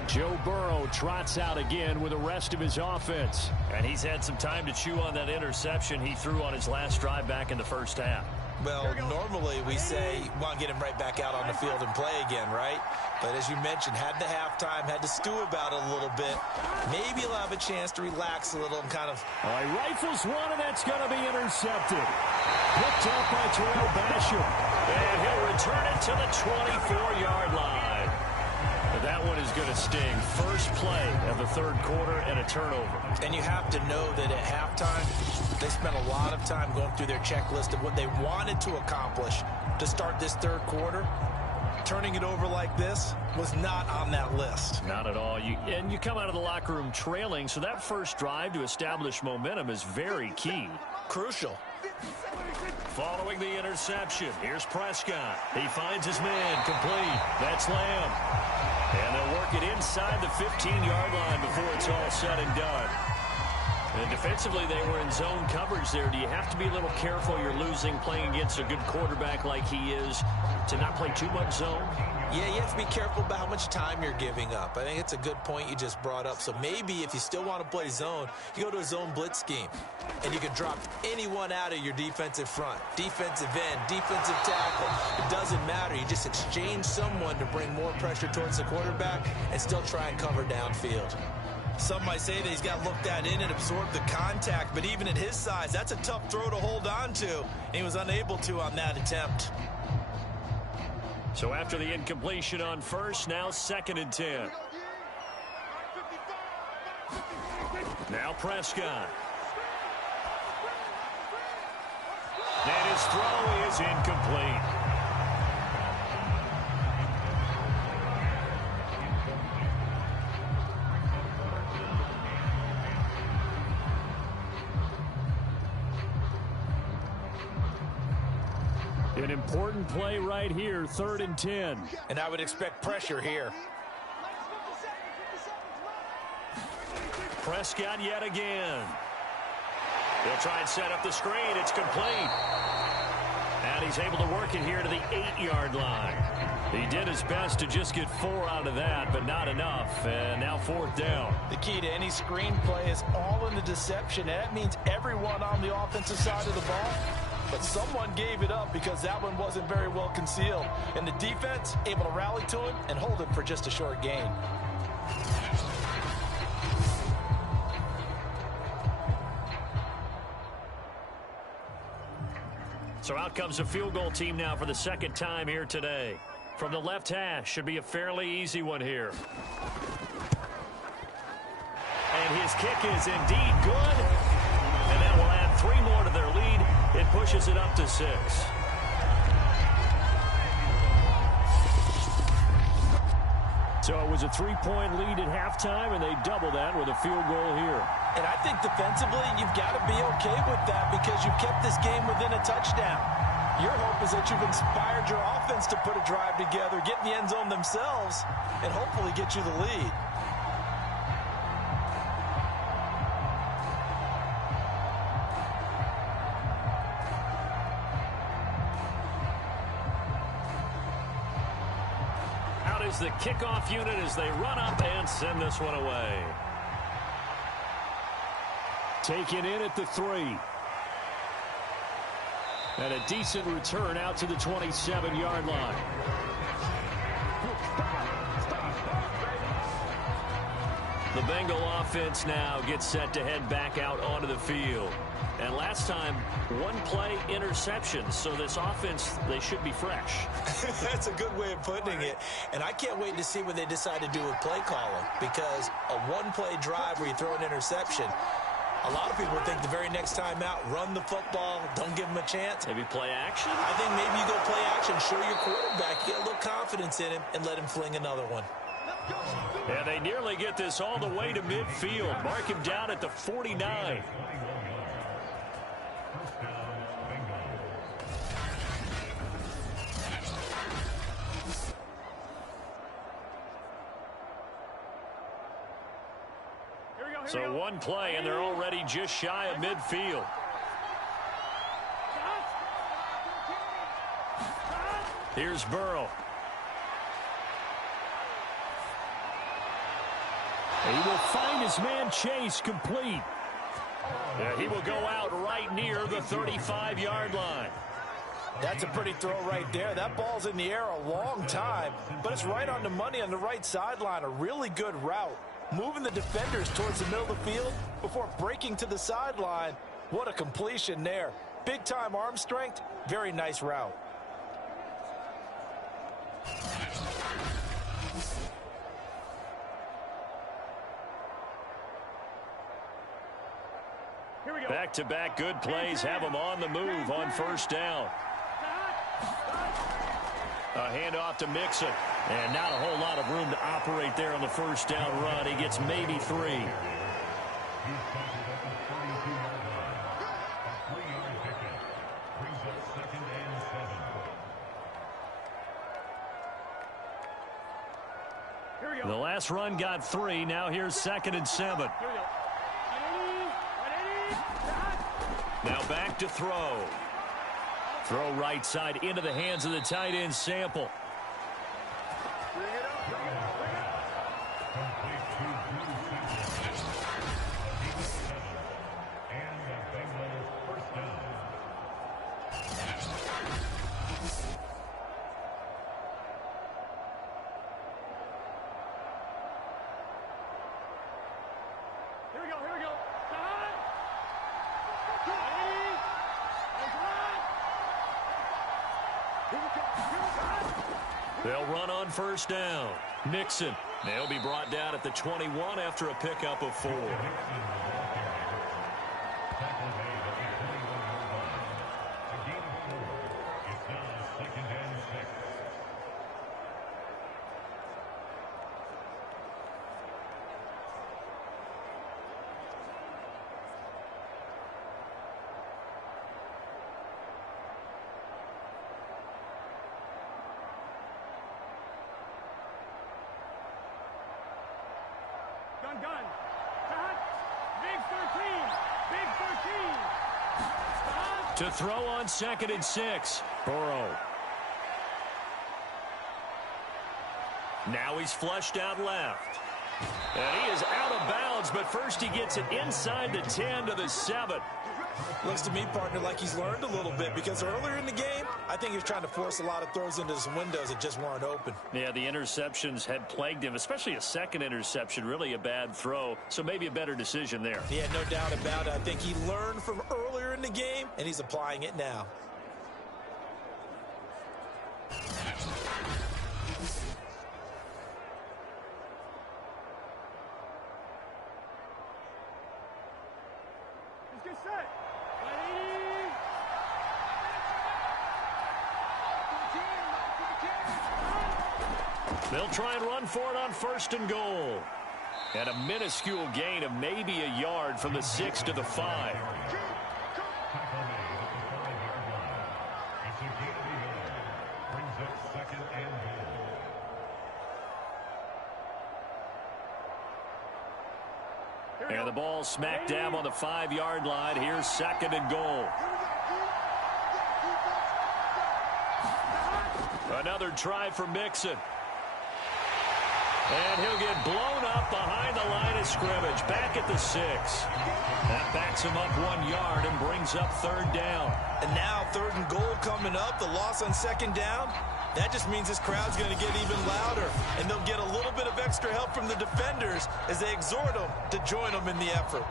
Joe Burrow trots out again with the rest of his offense. And he's had some time to chew on that interception he threw on his last drive back in the first half. Well, normally we say, well, get him right back out on the field and play again, right? But as you mentioned, had the halftime, had to stew about it a little bit. Maybe he'll have a chance to relax a little and kind of... All right, rifles one, and that's going to be intercepted. Picked up by Terrell Basham. And he'll return it to the 24-yard line. But that one is going to sting. First play of the third quarter and a turnover. And you have to know that at halftime, they spent a lot of time going through their checklist of what they wanted to accomplish to start this third quarter. Turning it over like this was not on that list. Not at all. And you come out of the locker room trailing, so that first drive to establish momentum is very key. Crucial. Following the interception, here's Prescott. He finds his man, complete. That's Lamb. And they'll work it inside the 15-yard line before it's all said and done. And defensively, they were in zone coverage there. Do you have to be a little careful? You're losing, playing against a good quarterback like he is, to not play too much zone? Yeah, you have to be careful about how much time you're giving up. I think it's a good point you just brought up. So maybe if you still want to play zone, you go to a zone blitz scheme. And you can drop anyone out of your defensive front. Defensive end, defensive tackle. It doesn't matter. You just exchange someone to bring more pressure towards the quarterback and still try and cover downfield. Some might say that he's got to look that in and absorb the contact, but even at his size, that's a tough throw to hold on to. And he was unable to on that attempt. So after the incompletion on first, now 2nd and 10. Now Prescott. And his throw is incomplete. An important play right here, 3rd and 10. And I would expect pressure here. Prescott yet again. They'll try and set up the screen. It's complete. And he's able to work it here to the 8-yard line. He did his best to just get 4 out of that, but not enough. And now 4th down. The key to any screen play is all in the deception. And that means everyone on the offensive side of the ball. But someone gave it up because that one wasn't very well concealed. And the defense able to rally to him and hold it for just a short gain. So out comes a field goal team now for the 2nd time here today. From the left hash, should be a fairly easy one here. And his kick is indeed good. And that will add 3 more to their lead. It pushes it up to 6. So it was a 3-point lead at halftime, and they double that with a field goal here. And I think defensively, you've got to be okay with that because you've kept this game within a touchdown. Your hope is that you've inspired your offense to put a drive together, get in the end zone themselves, and hopefully get you the lead. The kickoff unit as they run up and send this one away. Taken in at the 3. And a decent return out to the 27-yard line. The Bengal offense now gets set to head back out onto the field. And last time, 1 play interception. So this offense, they should be fresh. That's a good way of putting it. And I can't wait to see what they decide to do with play calling. Because a 1-play drive where you throw an interception, a lot of people think the very next time out, run the football, don't give them a chance. Maybe play action? I think maybe you go play action, show your quarterback, get a little confidence in him, and let him fling another one. And they nearly get this all the way to midfield. Mark him down at the 49. So one play, and they're already just shy of midfield. Here's Burrow. He will find his man Chase complete. Yeah, he will go out right near the 35-yard line. That's a pretty throw right there. That ball's in the air a long time, but it's right on the money on the right sideline. A really good route. Moving the defenders towards the middle of the field before breaking to the sideline. What a completion there. Big-time arm strength. Very nice route. Back-to-back good plays have them on the move on first down. A handoff to Mixon. And not a whole lot of room to operate there on the first down run. He gets maybe 3. The last run got 3. Now here's 2nd and 7. Now back to throw. Throw right side into the hands of the tight end Sample. They'll run on first down. Mixon. They'll be brought down at the 21 after a pickup of 4. Gun. Big 13. Big 13. To throw on 2nd and 6. Burrow. Now he's flushed out left. And he is out of bounds, but first he gets it inside the 10 to the 7. Looks to me, partner, like he's learned a little bit, because earlier in the game, I think he was trying to force a lot of throws into some windows that just weren't open. Yeah, the interceptions had plagued him, especially a second interception, really a bad throw, so maybe a better decision there. Yeah, no doubt about it. I think he learned from earlier in the game, and he's applying it now. They'll try and run for it on 1st and goal. And a minuscule gain of maybe a yard from the 6 to the 5. And the ball smack dab on the 5-yard line. Here's 2nd and goal. Another try for Mixon. And he'll get blown up behind the line of scrimmage. Back at the 6. That backs him up 1 yard and brings up 3rd down. And now 3rd and goal coming up. The loss on 2nd down. That just means this crowd's going to get even louder. And they'll get a little bit of extra help from the defenders as they exhort them to join them in the effort.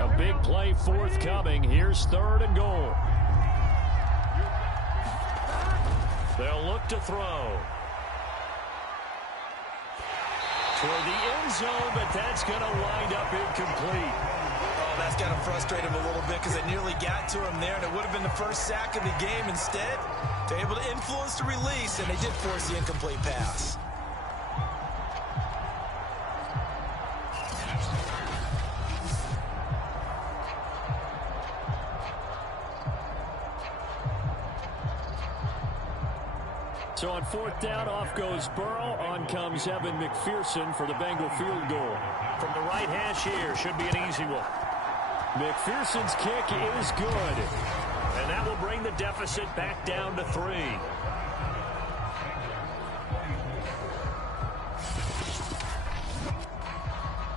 A big play forthcoming. Here's 3rd and goal. They'll look to throw. Toward the end zone, but that's going to wind up incomplete. Oh, that's got to frustrate him a little bit because they nearly got to him there, and it would have been the first sack of the game. Instead, they're able to influence the release, and they did force the incomplete pass. So on 4th down, off goes Burrow. On comes Evan McPherson for the Bengal field goal. From the right hash here, should be an easy one. McPherson's kick is good. And that will bring the deficit back down to 3.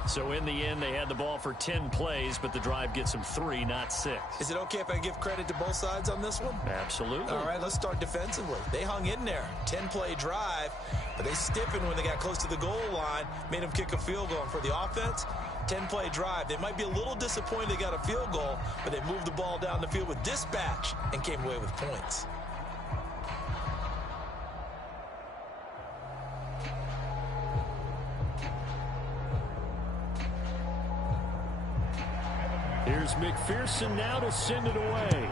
So in the end, they had the ball for 10 plays, but the drive gets them 3, not 6. Is it okay if I give credit to both sides on this one? Absolutely. All right, let's start defensively. They hung in there. 10-play drive, but they stiffened when they got close to the goal line, made them kick a field goal. And for the offense, 10-play drive. They might be a little disappointed they got a field goal, but they moved the ball down the field with dispatch and came away with points. Here's McPherson now to send it away.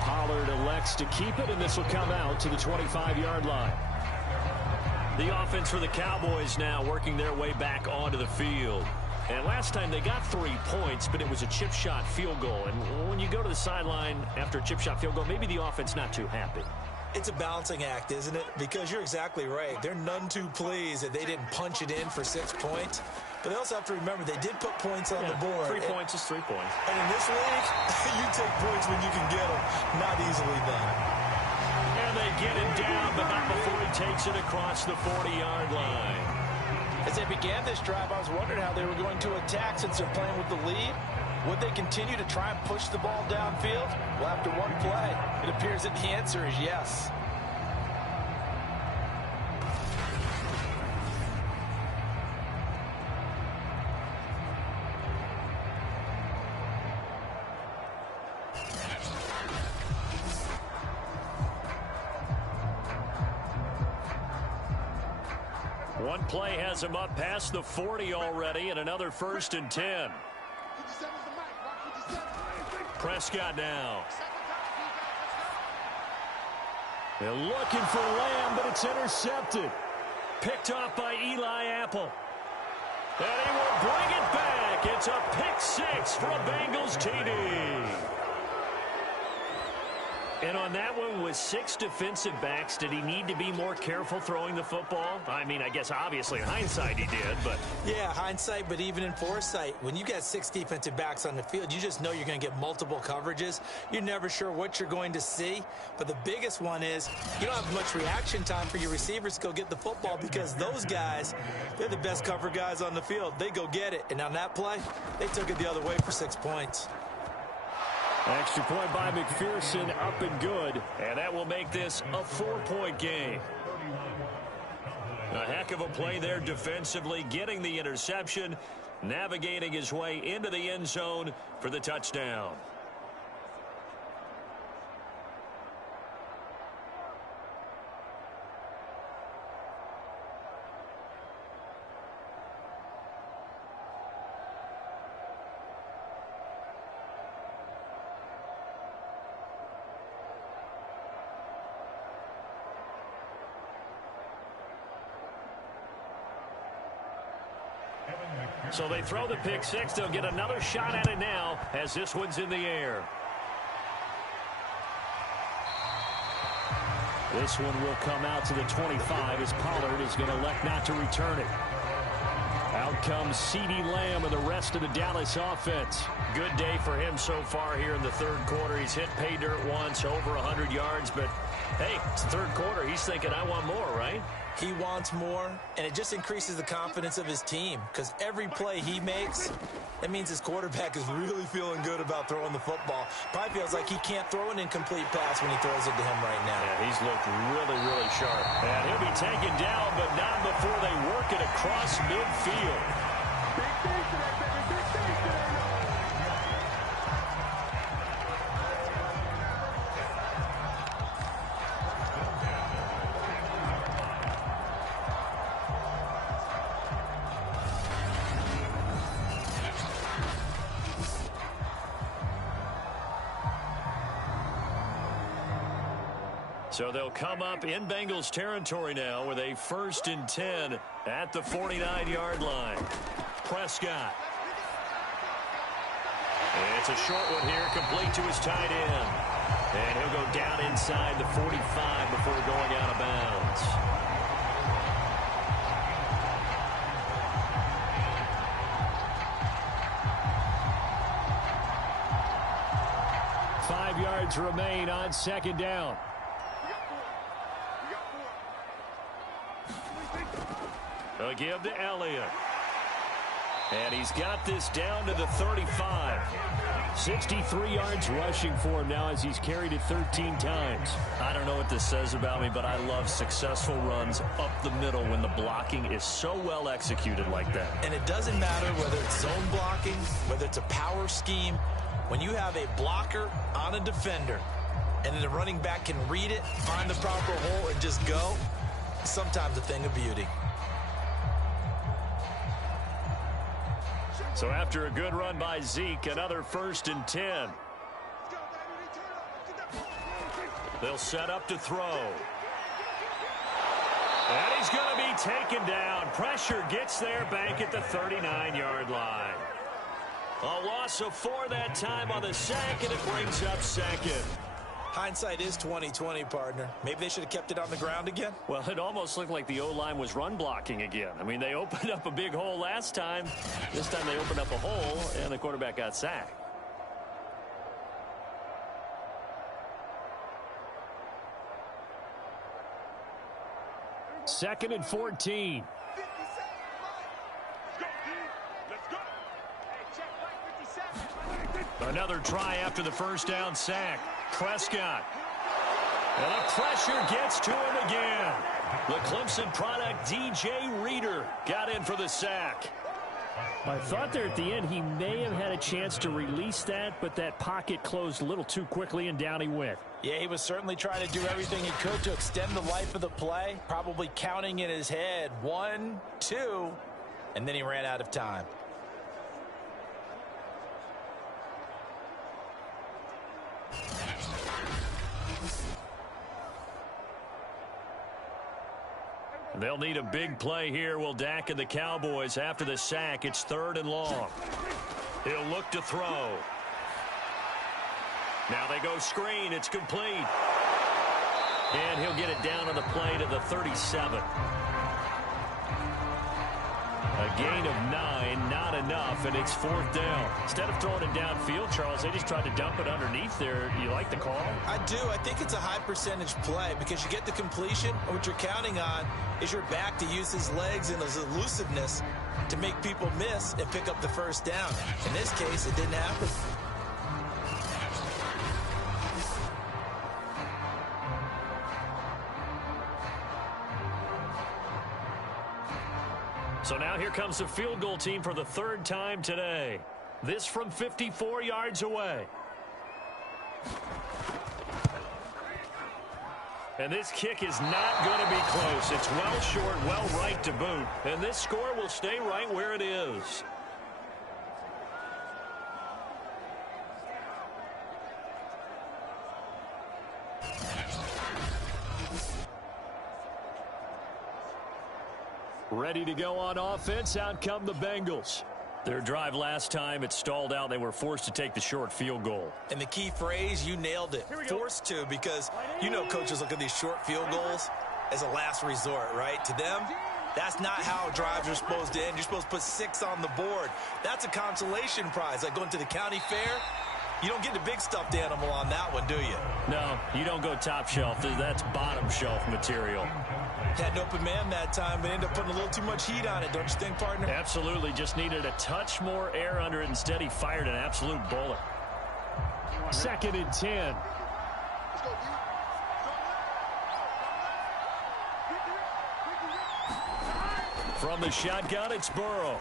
Pollard elects to keep it, and this will come out to the 25-yard line. The offense for the Cowboys now working their way back onto the field. And last time they got 3 points, but it was a chip shot field goal. And when you go to the sideline after a chip shot field goal, maybe the offense not too happy. It's a balancing act, isn't it? Because you're exactly right. They're none too pleased that they didn't punch it in for 6 points. But they also have to remember they did put points on the board. 3 points is 3 points. And in this league, you take points when you can get them. Not easily done. And they get it down, but not before he takes it across the 40-yard line. As they began this drive, I was wondering how they were going to attack since they're playing with the lead. Would they continue to try and push the ball downfield? Well, after one play, it appears that the answer is yes. One play has him up past the 40 already, and another 1st and 10. Prescott now. They're looking for Lamb, but it's intercepted. Picked off by Eli Apple. And he will bring it back. It's a pick 6 for a Bengals TD. And on that one, with 6 defensive backs, did he need to be more careful throwing the football? I mean, I guess obviously in hindsight he did, but... Yeah, hindsight, but even in foresight, when you got 6 defensive backs on the field, you just know you're going to get multiple coverages. You're never sure what you're going to see. But the biggest one is you don't have much reaction time for your receivers to go get the football because those guys, they're the best cover guys on the field. They go get it. And on that play, they took it the other way for 6 points. Extra point by McPherson, up and good. And that will make this a 4-point game. A heck of a play there defensively, getting the interception, navigating his way into the end zone for the touchdown. So they throw the pick 6. They'll get another shot at it now as this one's in the air. This one will come out to the 25 as Pollard is going to elect not to return it. Out comes CeeDee Lamb and the rest of the Dallas offense. Good day for him so far here in the 3rd quarter. He's hit pay dirt once, over 100 yards, but hey, it's the 3rd quarter. He's thinking, I want more, right? He wants more, and it just increases the confidence of his team because every play he makes, that means his quarterback is really feeling good about throwing the football. Probably feels like he can't throw an incomplete pass when he throws it to him right now. Yeah, he's looked really, really sharp. And he'll be taken down, but not before they work it across midfield. So they'll come up in Bengals territory now with a 1st and 10 at the 49-yard line. Prescott. It's a short one here, complete to his tight end. And he'll go down inside the 45 before going out of bounds. Five yards remain on second down. They'll give to Elliott. And he's got this down to the 35. 63 yards rushing for him now as he's carried it 13 times. I don't know what this says about me, but I love successful runs up the middle when the blocking is so well executed like that. And it doesn't matter whether it's zone blocking, whether it's a power scheme. When you have a blocker on a defender and then the running back can read it, find the proper hole, and just go, sometimes a thing of beauty. So after a good run by Zeke, another 1st and 10. They'll set up to throw. And he's going to be taken down. Pressure gets there back at the 39-yard line. A loss of 4 that time on the sack, and it brings up second. Hindsight is 20/20, partner. Maybe they should have kept it on the ground again. Well, it almost looked like the O-line was run blocking again. I mean, they opened up a big hole last time. This time they opened up a hole, and the quarterback got sacked. Second and 14. Another try after the first down sack. Prescott. And the pressure gets to him again. The Clemson product, DJ Reader, got in for the sack. I thought there at the end he may have had a chance to release that, but that pocket closed a little too quickly, and down he went. Yeah, he was certainly trying to do everything he could to extend the life of the play, probably counting in his head 1, 2, and then he ran out of time. They'll need a big play here. Will Dak and the Cowboys after the sack. It's 3rd and long. He'll look to throw. Now they go screen. It's complete. And he'll get it down on the play to the 37. A gain of 9, not enough, and it's 4th down. Instead of throwing it downfield, Charles, they just tried to dump it underneath there. You like the call? I do. I think it's a high percentage play because you get the completion, and what you're counting on is your back to use his legs and his elusiveness to make people miss and pick up the first down. In this case, it didn't happen. So now here comes the field goal team for the 3rd time today. This from 54 yards away. And this kick is not going to be close. It's well short, well right to boot. And this score will stay right where it is. Ready to go on offense. Out come the Bengals. Their drive last time, it stalled out. They were forced to take the short field goal. And the key phrase, you nailed it. Forced to, because you know coaches look at these short field goals as a last resort, right? To them, that's not how drives are supposed to end. You're supposed to put 6 on the board. That's a consolation prize. Like going to the county fair, you don't get the big stuffed animal on that one, do you? No, you don't go top shelf. That's bottom shelf material. Had an open man that time, but ended up putting a little too much heat on it, don't you think, partner? Absolutely. Just needed a touch more air under it. Instead, he fired an absolute bullet. 2nd and 10. From the shotgun, it's Burrow.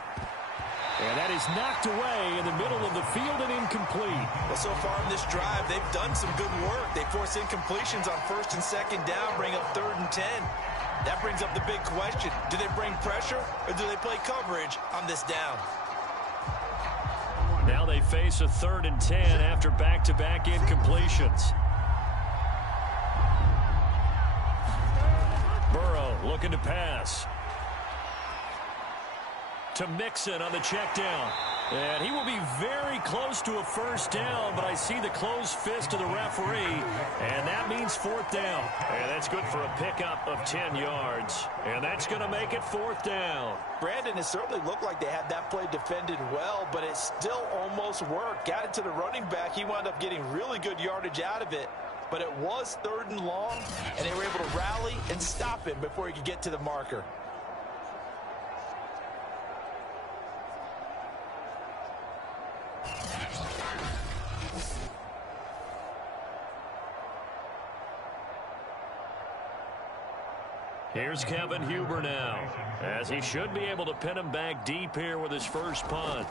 And that is knocked away in the middle of the field and incomplete. Well, so far in this drive, they've done some good work. They force incompletions on 1st and 2nd down, bring up 3rd and 10. That brings up the big question. Do they bring pressure or do they play coverage on this down? Now they face a 3rd and 10 after back-to-back incompletions. Burrow looking to pass. To Mixon on the check down. And he will be very close to a first down, but I see the closed fist of the referee, and that means fourth down. And that's good for a pickup of 10 yards. And that's going to make it fourth down. Brandon, it certainly looked like they had that play defended well, but it still almost worked. Got it to the running back. He wound up getting really good yardage out of it. But it was 3rd and long, and they were able to rally and stop him before he could get to the marker. Here's Kevin Huber now, as he should be able to pin him back deep here with his first punt.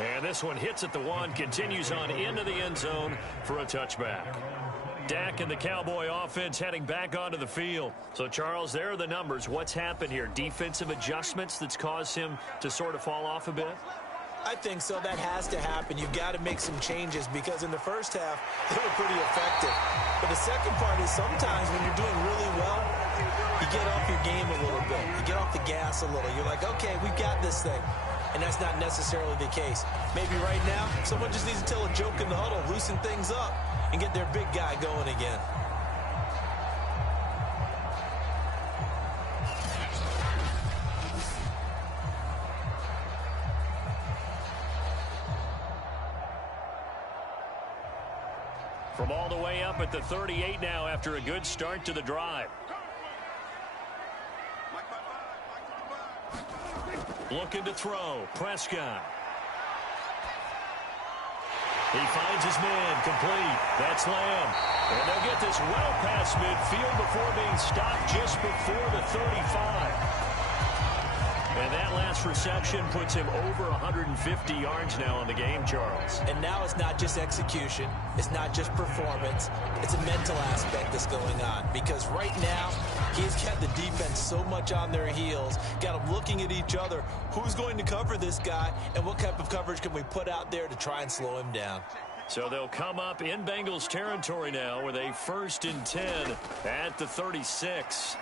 And this one hits at the 1, continues on into the end zone for a touchback. Dak and the Cowboy offense heading back onto the field. So, Charles, there are the numbers. What's happened here? Defensive adjustments that's caused him to sort of fall off a bit? I think so. That has to happen. You've got to make some changes because in the first half, they were pretty effective. But the second part is sometimes when you're doing really well, you get off your game a little bit. You get off the gas a little. You're like, okay, we've got this thing. And that's not necessarily the case. Maybe right now, someone just needs to tell a joke in the huddle, loosen things up, and get their big guy going again. From all the way up at the 38 now after a good start to the drive. Looking to throw. Prescott. He finds his man complete. That's Lamb. And they'll get this well past midfield before being stopped just before the 35. And that last reception puts him over 150 yards now in the game, Charles. And now it's not just execution. It's not just performance. It's a mental aspect that's going on. Because right now, he's got the defense so much on their heels, got them looking at each other. Who's going to cover this guy, and what type of coverage can we put out there to try and slow him down? So they'll come up in Bengals territory now with a 1st and 10 at the 36.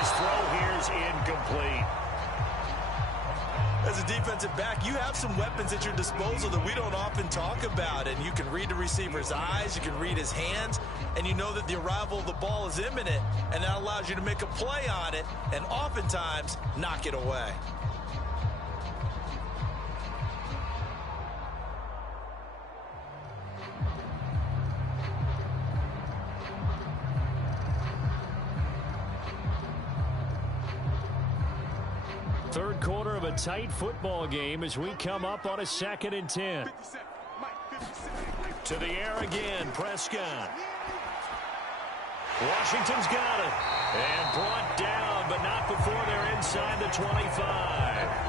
His throw here's incomplete. As a defensive back, you have some weapons at your disposal that we don't often talk about. And you can read the receiver's eyes, you can read his hands, and you know that the arrival of the ball is imminent. And that allows you to make a play on it and oftentimes knock it away. Third quarter of a tight football game as we come up on a 2nd and 10. To the air again, Prescott. Washington's got it. And brought down, but not before they're inside the 25.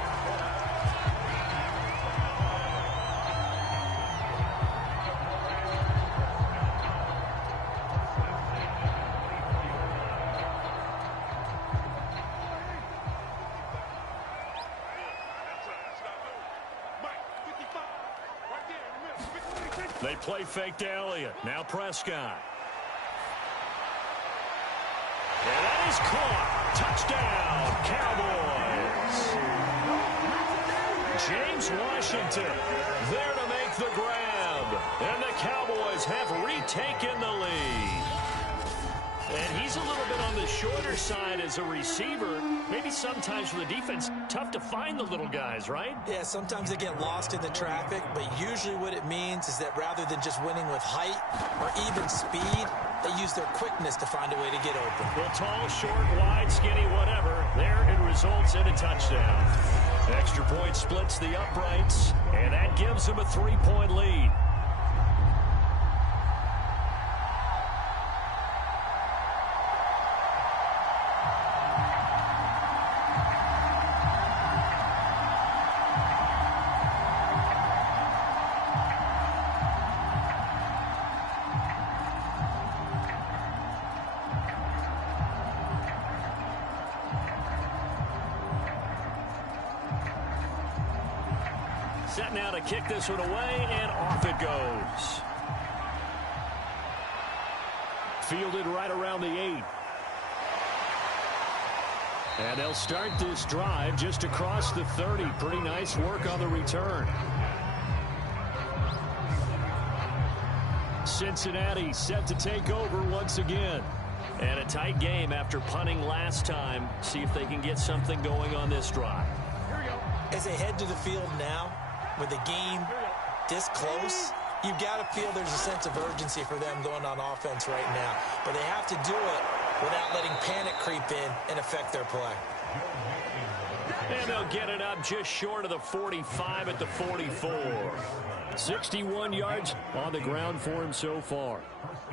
They play fake to Elliott. Now Prescott. And that is caught. Touchdown, Cowboys. James Washington there to make the grab. And the Cowboys have retaken the lead. And he's a little bit on the shorter side as a receiver. Maybe sometimes for the defense, tough to find the little guys, right? Yeah, sometimes they get lost in the traffic, but usually what it means is that rather than just winning with height or even speed, they use their quickness to find a way to get open. Well, tall, short, wide, skinny, whatever. There it results in a touchdown. Extra point splits the uprights, and that gives them a 3-point lead. Set now to kick this one away, and off it goes. Fielded right around the 8. And they'll start this drive just across the 30. Pretty nice work on the return. Cincinnati set to take over once again. And a tight game after punting last time. See if they can get something going on this drive. As they head to the field now, with the game this close, you've got to feel there's a sense of urgency for them going on offense right now. But they have to do it without letting panic creep in and affect their play. And they'll get it up just short of the 45 at the 44. 61 yards on the ground for him so far.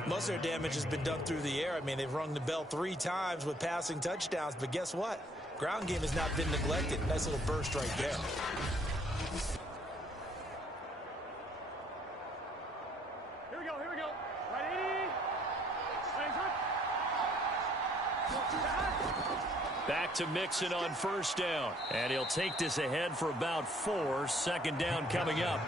Most of their damage has been done through the air. I mean, they've rung the bell 3 times with passing touchdowns, but guess what? Ground game has not been neglected. Nice little burst right there. Here we go, here we go. Right 80. Back to Mixon on first down. And he'll take this ahead for about 4. Second down coming up.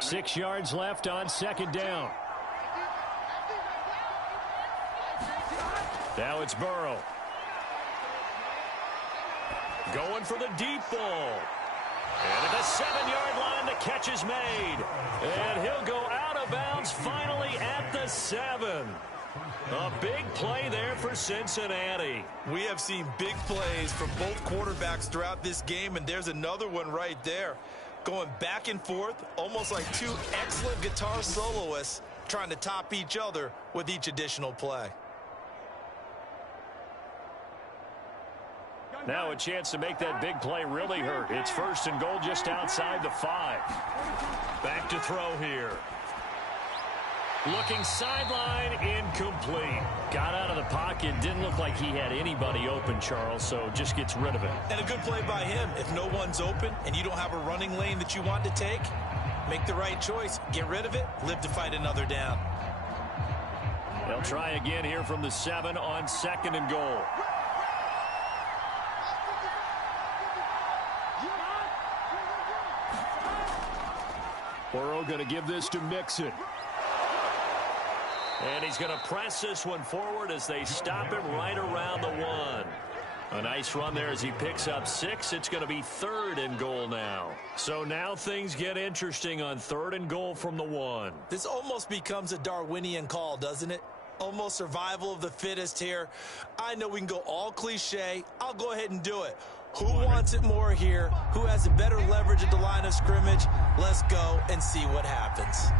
Six yards left on second down. Now it's Burrow. Going for the deep ball. And at the 7-yard line, the catch is made. And he'll go out of bounds finally at the 7. A big play there for Cincinnati. We have seen big plays from both quarterbacks throughout this game, and there's another one right there. Going back and forth, almost like 2 excellent guitar soloists trying to top each other with each additional play. Now a chance to make that big play really hurt. It's first and goal just outside the 5. Back to throw here. Looking sideline, incomplete. Got out of the pocket. Didn't look like he had anybody open, Charles, so just gets rid of it. And a good play by him. If no one's open and you don't have a running lane that you want to take, make the right choice. Get rid of it. Live to fight another down. They'll try again here from the 7 on second and goal. Burrow going to give this to Mixon. And he's going to press this one forward as they stop him right around the 1. A nice run there as he picks up 6. It's going to be third and goal now. So now things get interesting on third and goal from the 1. This almost becomes a Darwinian call, doesn't it? Almost survival of the fittest here. I know we can go all cliche. I'll go ahead and do it. Who wants it more here? Who has a better leverage at the line of scrimmage? Let's go and see what happens.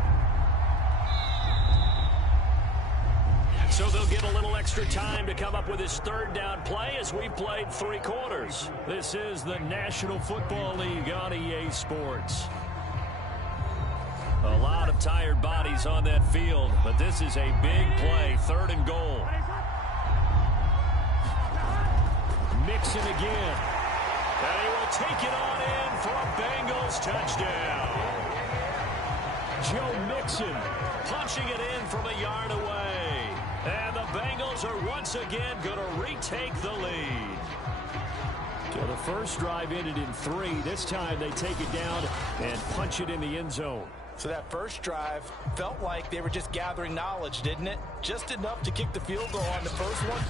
So they'll get a little extra time to come up with his third down play as we played 3 quarters. This is the National Football League on EA Sports. A lot of tired bodies on that field, but this is a big play, third and goal. Mixon again. And he will take it on in for a Bengals touchdown. Joe Mixon punching it in from a yard away. And the Bengals are once again going to retake the lead. So the first drive ended in 3. This time they take it down and punch it in the end zone. So that first drive felt like they were just gathering knowledge, didn't it? Just enough to kick the field goal on the first one.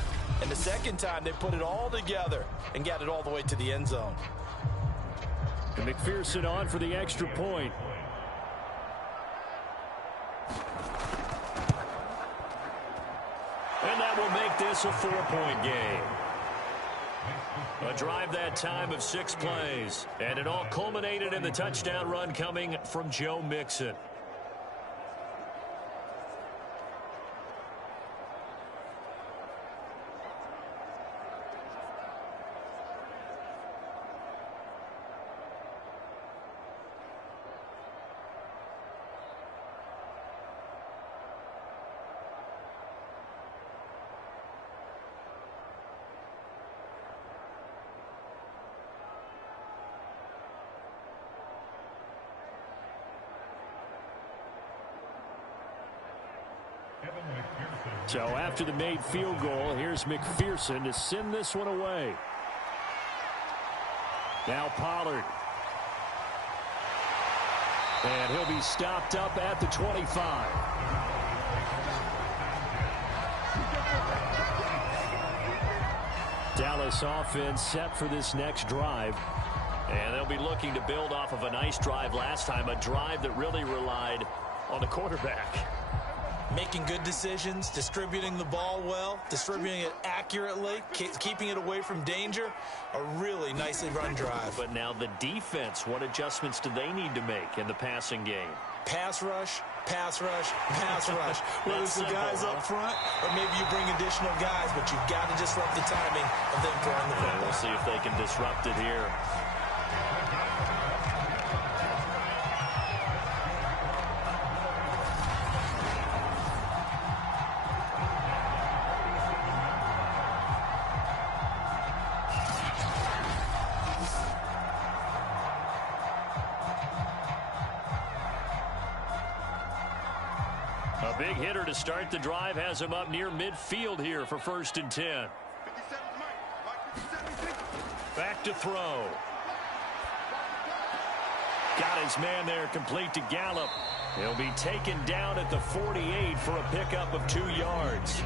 And the second time they put it all together and got it all the way to the end zone. And McPherson on for the extra point. And that will make this a 4-point game. A drive that time of 6 plays. And it all culminated in the touchdown run coming from Joe Mixon. So after the made field goal, here's McPherson to send this one away. Now Pollard. And he'll be stopped up at the 25. Dallas offense set for this next drive. And they'll be looking to build off of a nice drive last time, a drive that really relied on the quarterback. Making good decisions, distributing the ball well, distributing it accurately, keeping it away from danger. A really nicely run drive. But now the defense, what adjustments do they need to make in the passing game? Pass rush, pass rush, pass rush. Whether it's the guys up front or maybe you bring additional guys, but you've got to disrupt the timing of them throwing the football. We'll see if they can disrupt it here. A big hitter to start the drive has him up near midfield here for 1st and 10. Back to throw. Got his man there, complete to Gallup. He'll be taken down at the 48 for a pickup of 2 yards.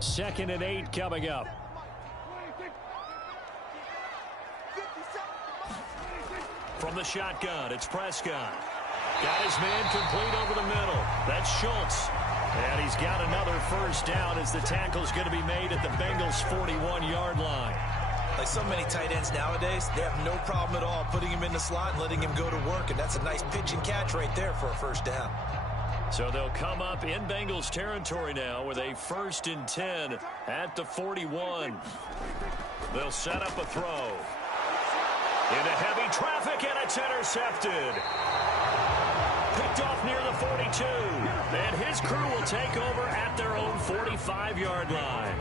Second and 8 coming up. From the shotgun, it's Prescott. Got his man complete over the middle. That's Schultz. And he's got another first down as the tackle's going to be made at the Bengals' 41-yard line. Like so many tight ends nowadays, they have no problem at all putting him in the slot and letting him go to work. And that's a nice pitch and catch right there for a first down. So they'll come up in Bengals territory now with a 1st and 10 at the 41. They'll set up a throw. Into heavy traffic, and it's intercepted. Picked off near the 42. And his crew will take over at their own 45-yard line.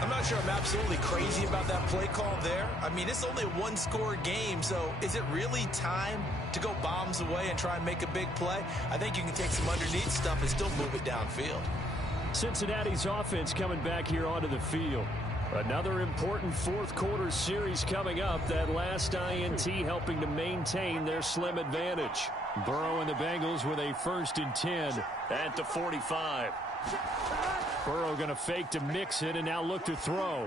I'm not sure I'm absolutely crazy about that play call there. I mean, it's only a one-score game, so is it really time to go bombs away and try and make a big play? I think you can take some underneath stuff and still move it downfield. Cincinnati's offense coming back here onto the field. Another important fourth-quarter series coming up. That last INT helping to maintain their slim advantage. Burrow and the Bengals with a 1st and 10 at the 45. Burrow going to fake to mix it and now look to throw.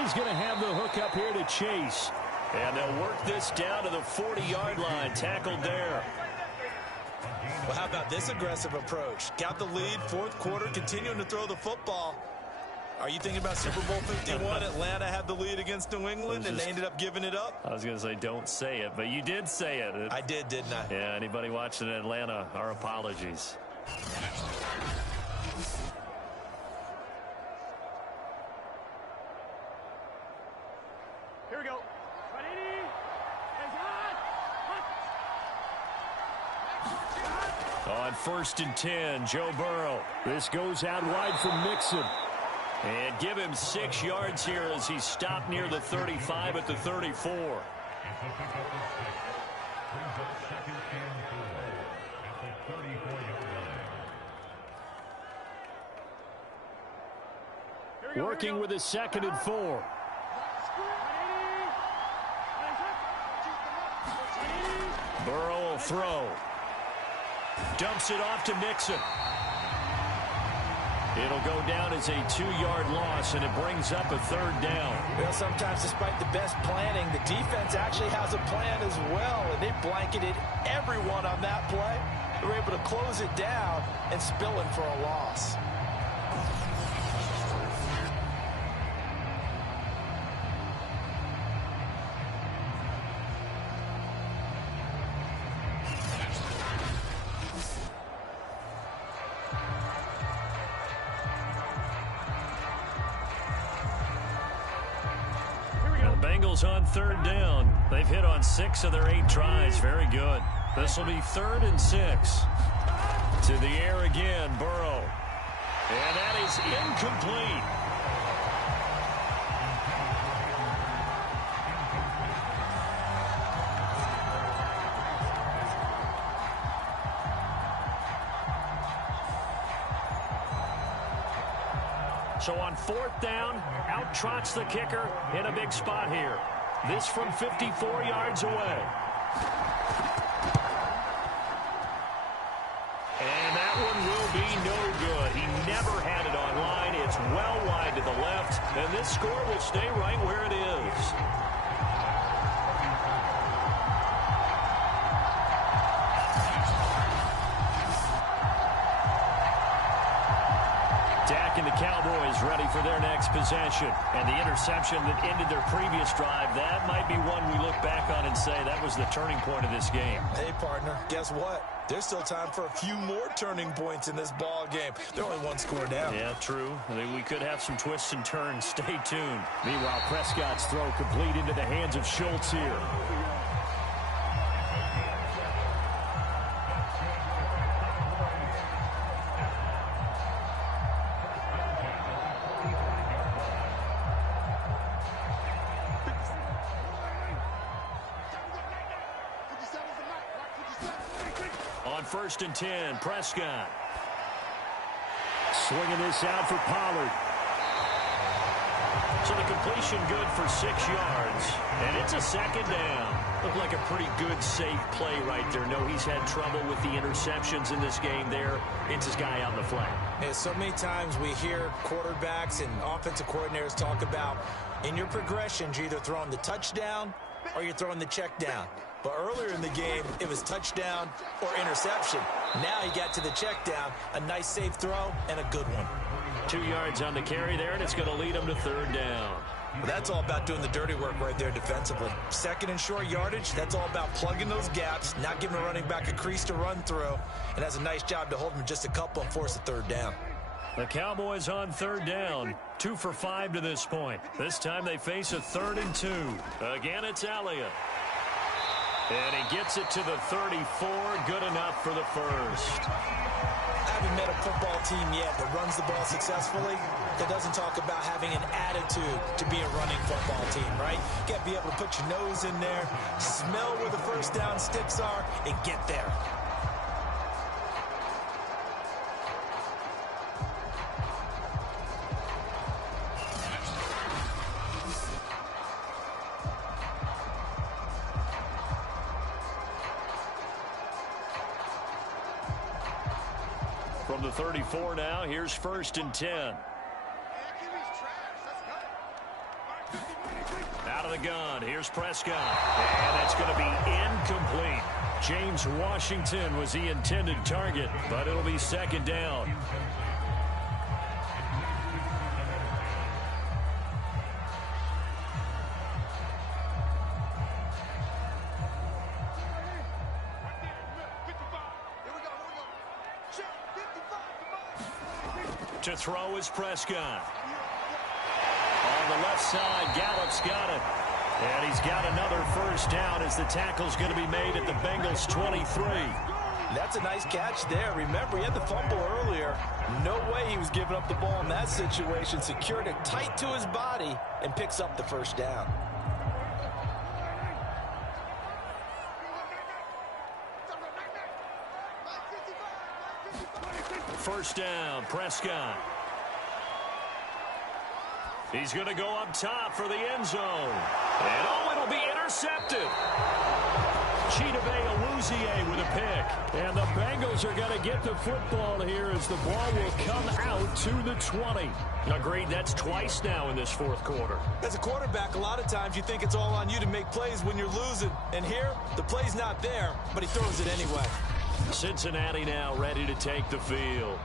He's going to have the hook up here to Chase. And they'll work this down to the 40-yard line. Tackled there. Well, how about this aggressive approach? Got the lead, 4th quarter, continuing to throw the football. Are you thinking about Super Bowl 51? Atlanta had the lead against New England, and they ended up giving it up? I was going to say don't say it, but you did say it. I did, didn't I? Yeah, anybody watching in Atlanta, our apologies. Here we go. On 1st and 10, Joe Burrow. This goes out wide for Mixon. And give him 6 yards here as he stopped near the 35 at the 34. Working with a 2nd and 4. Burrow will throw. Dumps it off to Mixon. It'll go down as a 2-yard loss, and it brings up a 3rd down. Well, sometimes despite the best planning, the defense actually has a plan as well, and they blanketed everyone on that play. They were able to close it down and spill it for a loss. Bengals on 3rd down. They've hit on 6 of their 8 tries. Very good. This will be 3rd and 6. To the air again, Burrow. And that is incomplete. So on 4th down, out trots the kicker in a big spot here. This from 54 yards away. And that one will be no good. He never had it on line. It's well wide to the left, and this score will stay right where it is. Dak and the Cowboys ready for their next possession. And the interception that ended their previous drive, that might be one we look back on and say that was the turning point of this game. Hey, partner, guess what? There's still time for a few more turning points in this ball game. They're only one score down. Yeah, true. I mean, we could have some twists and turns. Stay tuned. Meanwhile, Prescott's throw complete into the hands of Schultz here. On 1st and 10, Prescott. Swinging this out for Pollard. So the completion good for 6 yards. And it's a 2nd down. Looked like a pretty good, safe play right there. No, he's had trouble with the interceptions in this game there. It's his guy out in the flat. Yeah, so many times we hear quarterbacks and offensive coordinators talk about in your progressions, you're either throwing the touchdown or you're throwing the check down. But earlier in the game, it was touchdown or interception. Now he got to the check down, a nice safe throw, and a good one. 2 yards on the carry there, and it's going to lead him to 3rd down. Well, that's all about doing the dirty work right there defensively. 2nd and short yardage, that's all about plugging those gaps, not giving a running back a crease to run through, and has a nice job to hold him just a couple and force a 3rd down. The Cowboys on 3rd down. 2 for 5 to this point. This time they face a 3rd and 2. Again, it's Elliott. And he gets it to the 34. Good enough for the first. I haven't met a football team yet that runs the ball successfully that doesn't talk about having an attitude to be a running football team, right? You got to be able to put your nose in there, smell where the first down sticks are, and get there. From the 34 now, here's 1st and 10. Out of the gun, here's Prescott. And that's going to be incomplete. James Washington was the intended target, but it'll be 2nd down. To throw is Prescott. On the left side, Gallup's got it. And he's got another first down as the tackle's going to be made at the Bengals 23. That's a nice catch there. Remember, he had the fumble earlier. No way he was giving up the ball in that situation. Secured it tight to his body and picks up the first down. First down, Prescott. He's going to go up top for the end zone. And oh, it'll be intercepted. Chidobe Awuzie with a pick. And the Bengals are going to get the football here as the ball will come out to the 20. Agreed, that's twice now in this 4th quarter. As a quarterback, a lot of times you think it's all on you to make plays when you're losing. And here, the play's not there, but he throws it anyway. Cincinnati now ready to take the field.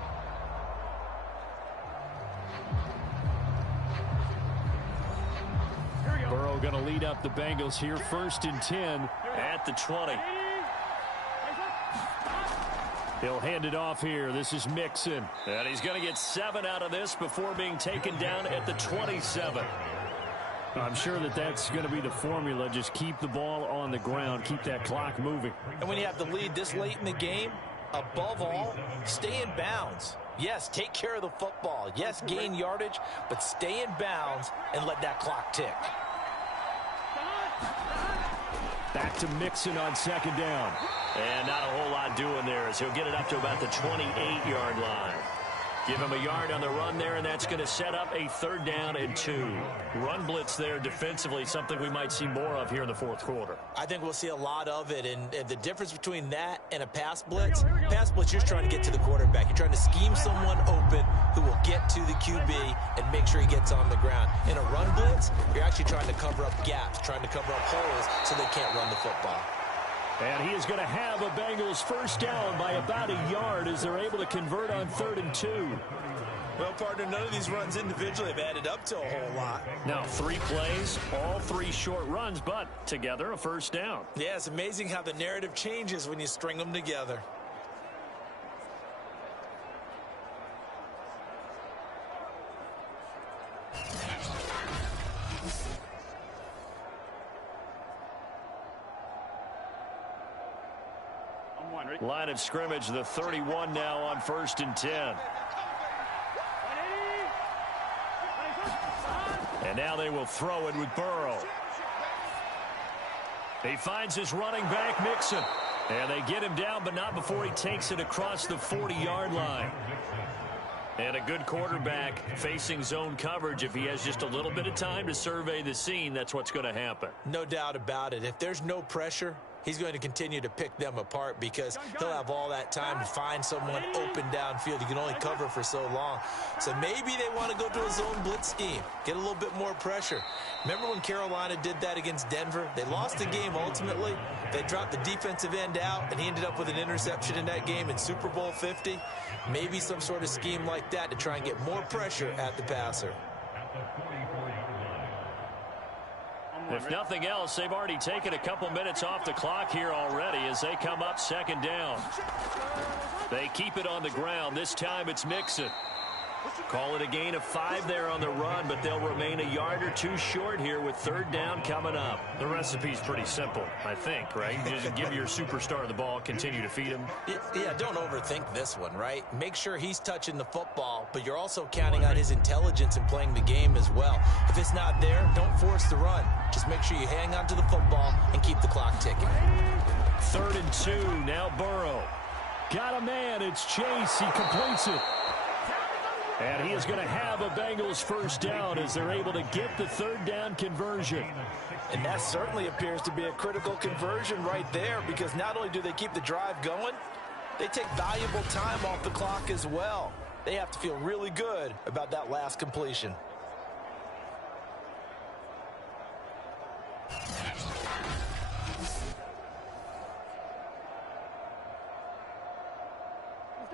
Burrow going to lead up the Bengals here, 1st and 10 at the 20. He'll hand it off here. This is Mixon. And he's going to get 7 out of this before being taken down at the 27. I'm sure that's going to be the formula. Just keep the ball on the ground, keep that clock moving. And when you have the lead this late in the game, above all, stay in bounds. Yes, take care of the football. Yes, gain yardage, but stay in bounds and let that clock tick. Back to Mixon on second down. And not a whole lot doing there as he'll get it up to about the 28-yard line. Give him a yard on the run there, and that's going to set up a 3rd down and 2. Run blitz there defensively, something we might see more of here in the 4th quarter. I think we'll see a lot of it, and the difference between that and a pass blitz, you're just trying to get to the quarterback. You're trying to scheme someone open who will get to the QB and make sure he gets on the ground. In a run blitz, you're actually trying to cover up gaps, trying to cover up holes so they can't run the football. And he is going to have a Bengals 1st down by about a yard as they're able to convert on 3rd and 2. Well, partner, none of these runs individually have added up to a whole lot. Now 3 plays, all 3 short runs, but together a 1st down. Yeah, it's amazing how the narrative changes when you string them together. Line of scrimmage, the 31 now on 1st and 10. And now they will throw it with Burrow. He finds his running back, Mixon. And they get him down, but not before he takes it across the 40-yard line. And a good quarterback facing zone coverage. If he has just a little bit of time to survey the scene, that's what's going to happen. No doubt about it. If there's no pressure, he's going to continue to pick them apart because he'll have all that time to find someone open downfield. You can only cover for so long. So maybe they want to go to a zone blitz scheme, get a little bit more pressure. Remember when Carolina did that against Denver? They lost the game ultimately. They dropped the defensive end out, and he ended up with an interception in that game in Super Bowl 50. Maybe some sort of scheme like that to try and get more pressure at the passer. If nothing else, they've already taken a couple minutes off the clock here already as they come up 2nd down. They keep it on the ground. This time it's Mixon. Call it a gain of 5 there on the run, but they'll remain a yard or 2 short here with 3rd down coming up. The recipe's pretty simple, I think, right? You just give your superstar the ball, continue to feed him. Yeah, don't overthink this one, right? Make sure he's touching the football, but you're also counting on his intelligence in playing the game as well. If it's not there, don't force the run. Just make sure you hang on to the football and keep the clock ticking. 3rd and 2, now Burrow. Got a man, it's Chase, he completes it. And he is going to have a Bengals 1st down as they're able to get the 3rd down conversion. And that certainly appears to be a critical conversion right there because not only do they keep the drive going, they take valuable time off the clock as well. They have to feel really good about that last completion.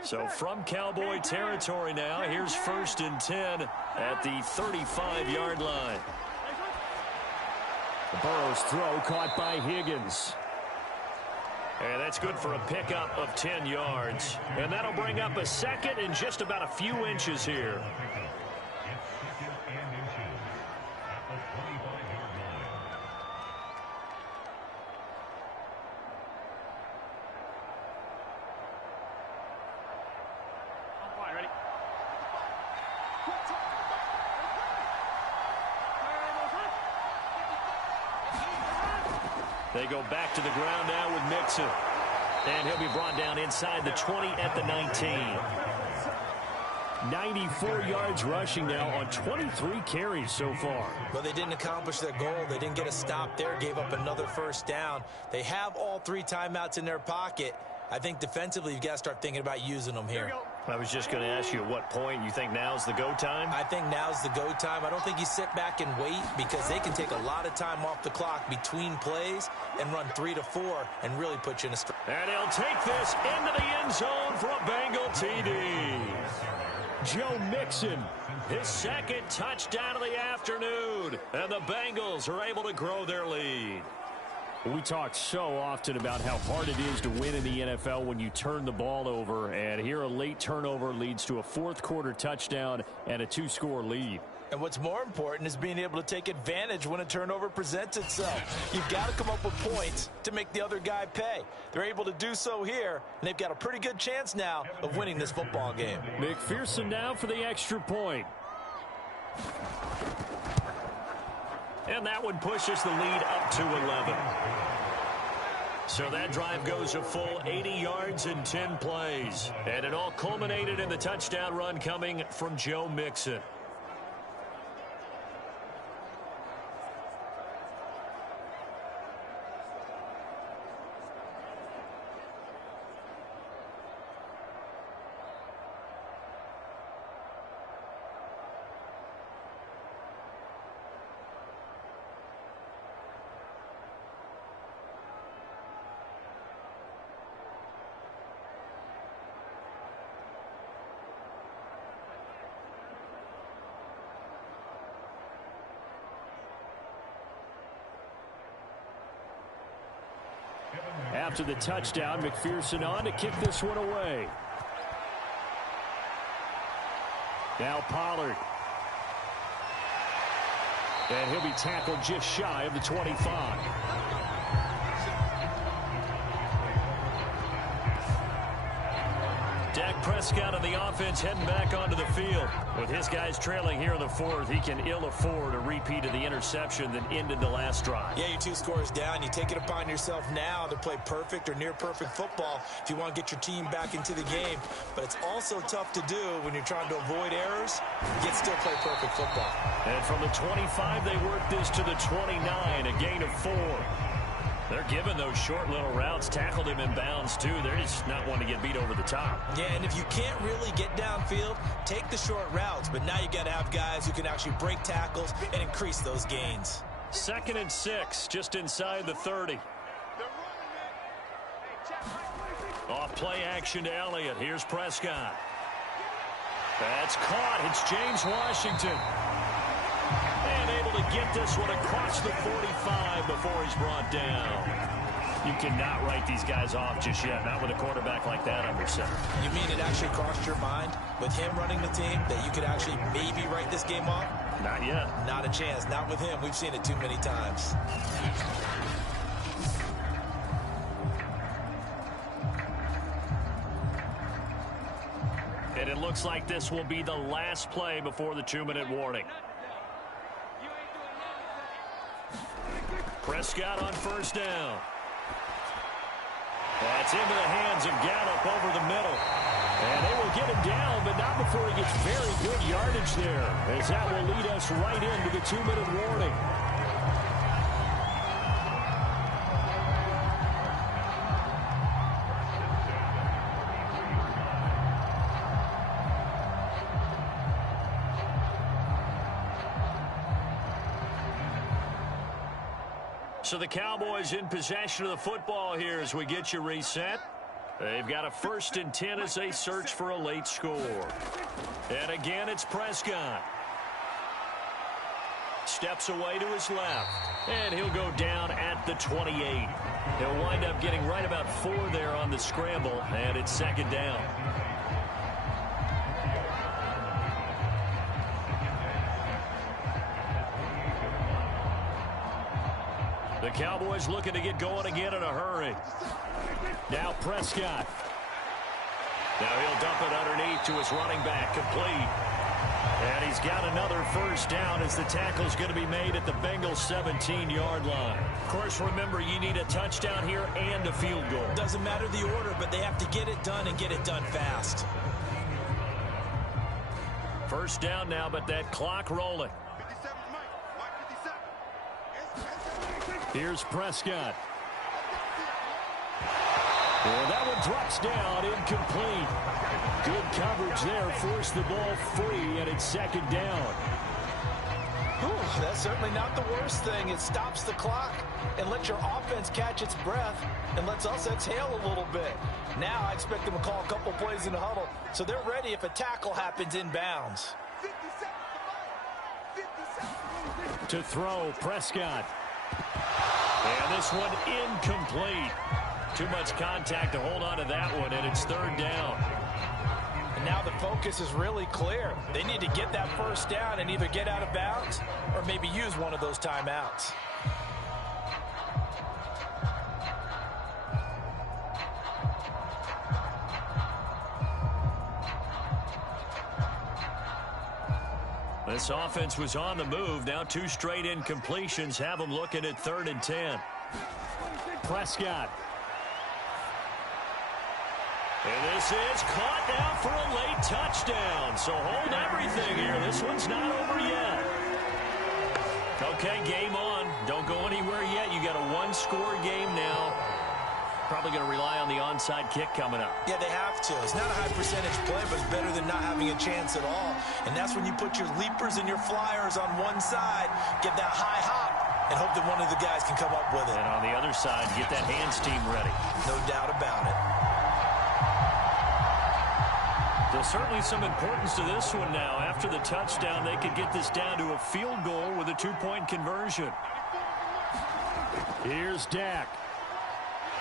So from Cowboy territory now, here's 1st and 10 at the 35-yard line. Burrow's throw caught by Higgins. And that's good for a pickup of 10 yards. And that'll bring up a 2nd and just about a few inches here. They go back to the ground now with Mixon. And he'll be brought down inside the 20 at the 19. 94 yards rushing now on 23 carries so far. Well, they didn't accomplish their goal. They didn't get a stop there, gave up another 1st down. They have all 3 timeouts in their pocket. I think defensively you've got to start thinking about using them here. I was just going to ask you at what point you think now's the go time? I think now's the go time. I don't think you sit back and wait because they can take a lot of time off the clock between plays and run 3 to 4 and really put you in a strike. And he'll take this into the end zone for a Bengal TD. Joe Mixon, his 2nd touchdown of the afternoon. And the Bengals are able to grow their lead. We talk so often about how hard it is to win in the NFL when you turn the ball over. And here a late turnover leads to a 4th quarter touchdown and a 2-score lead. And what's more important is being able to take advantage when a turnover presents itself. You've got to come up with points to make the other guy pay. They're able to do so here, and they've got a pretty good chance now of winning this football game. McPherson now for the extra point. And that one pushes the lead up to 11. So that drive goes a full 80 yards in 10 plays. And it all culminated in the touchdown run coming from Joe Mixon. After the touchdown, McPherson on to kick this one away. Now Pollard. And he'll be tackled just shy of the 25. Dak Prescott of the offense heading back onto the field. With his guys trailing here in the fourth, he can ill afford a repeat of the interception that ended the last drive. Yeah, you're 2 scores down. You take it upon yourself now to play perfect or near perfect football if you want to get your team back into the game. But it's also tough to do when you're trying to avoid errors, yet still play perfect football. And from the 25, they work this to the 29, a gain of 4. They're giving those short little routes, tackled him in bounds, too. They're just not wanting to get beat over the top. Yeah, and if you can't really get downfield, take the short routes. But now you got to have guys who can actually break tackles and increase those gains. 2nd and 6, just inside the 30. Off play action to Elliott. Here's Prescott. That's caught. It's James Washington. And able to get this one across the 45 before he's brought down. You cannot write these guys off just yet, not with a quarterback like that under center. You mean it actually crossed your mind with him running the team that you could actually maybe write this game off? Not yet. Not a chance. Not with him. We've seen it too many times. And it looks like this will be the last play before the 2-minute warning. Prescott on 1st down. That's into the hands of Gallup over the middle. And they will get him down, but not before he gets very good yardage there, as that will lead us right into the 2-minute warning. So the Cowboys in possession of the football here as we get you reset. They've got a 1st and 10 as they search for a late score. And again, it's Prescott. Steps away to his left. And he'll go down at the 28. He'll wind up getting right about 4 there on the scramble, and it's 2nd down. The Cowboys looking to get going again in a hurry. Now Prescott. Now he'll dump it underneath to his running back, complete. And he's got another 1st down as the tackle's going to be made at the Bengals 17-yard line. Of course, remember, you need a touchdown here and a field goal. Doesn't matter the order, but they have to get it done and get it done fast. 1st down now, but that clock rolling. Here's Prescott. And that one drops down, incomplete. Good coverage there, forced the ball free, and it's 2nd down. Whew, that's certainly not the worst thing. It stops the clock and lets your offense catch its breath and lets us exhale a little bit. Now I expect them to call a couple plays in the huddle, so they're ready if a tackle happens in bounds. To throw, Prescott. And this one incomplete. Too much contact to hold on to that one, and it's 3rd down. And now the focus is really clear. They need to get that first down and either get out of bounds or maybe use one of those timeouts. This offense was on the move. Now 2 straight incompletions have them looking at 3rd and 10. Prescott. And this is caught now for a late touchdown. So hold everything here. This one's not over yet. Okay, game on. Don't go anywhere yet. You got a 1-score game now. Probably going to rely on the onside kick coming up. Yeah, they have to. It's not a high percentage play, but it's better than not having a chance at all. And that's when you put your leapers and your flyers on one side, get that high hop, and hope that one of the guys can come up with it. And on the other side, get that hands team ready. No doubt about it. There's certainly some importance to this one now. After the touchdown, they could get this down to a field goal with a 2-point conversion. Here's Dak.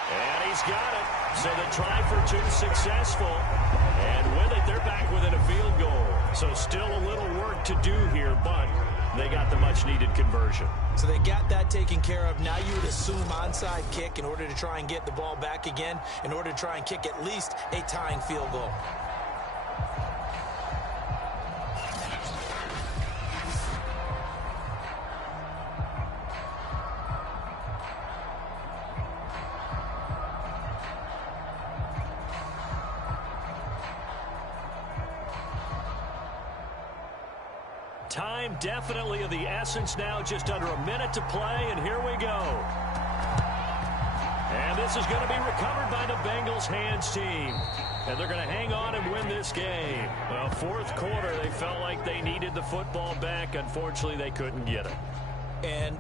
And he's got it. So the try for 2 successful. And with it, they're back within a field goal. So still a little work to do here, but they got the much-needed conversion. So they got that taken care of. Now you would assume onside kick in order to try and get the ball back again, in order to try and kick at least a tying field goal. Time definitely of the essence now, just under a minute to play, and here we go. And this is going to be recovered by the Bengals hands team. And they're going to hang on and win this game. Well, 4th quarter, they felt like they needed the football back. Unfortunately, they couldn't get it. And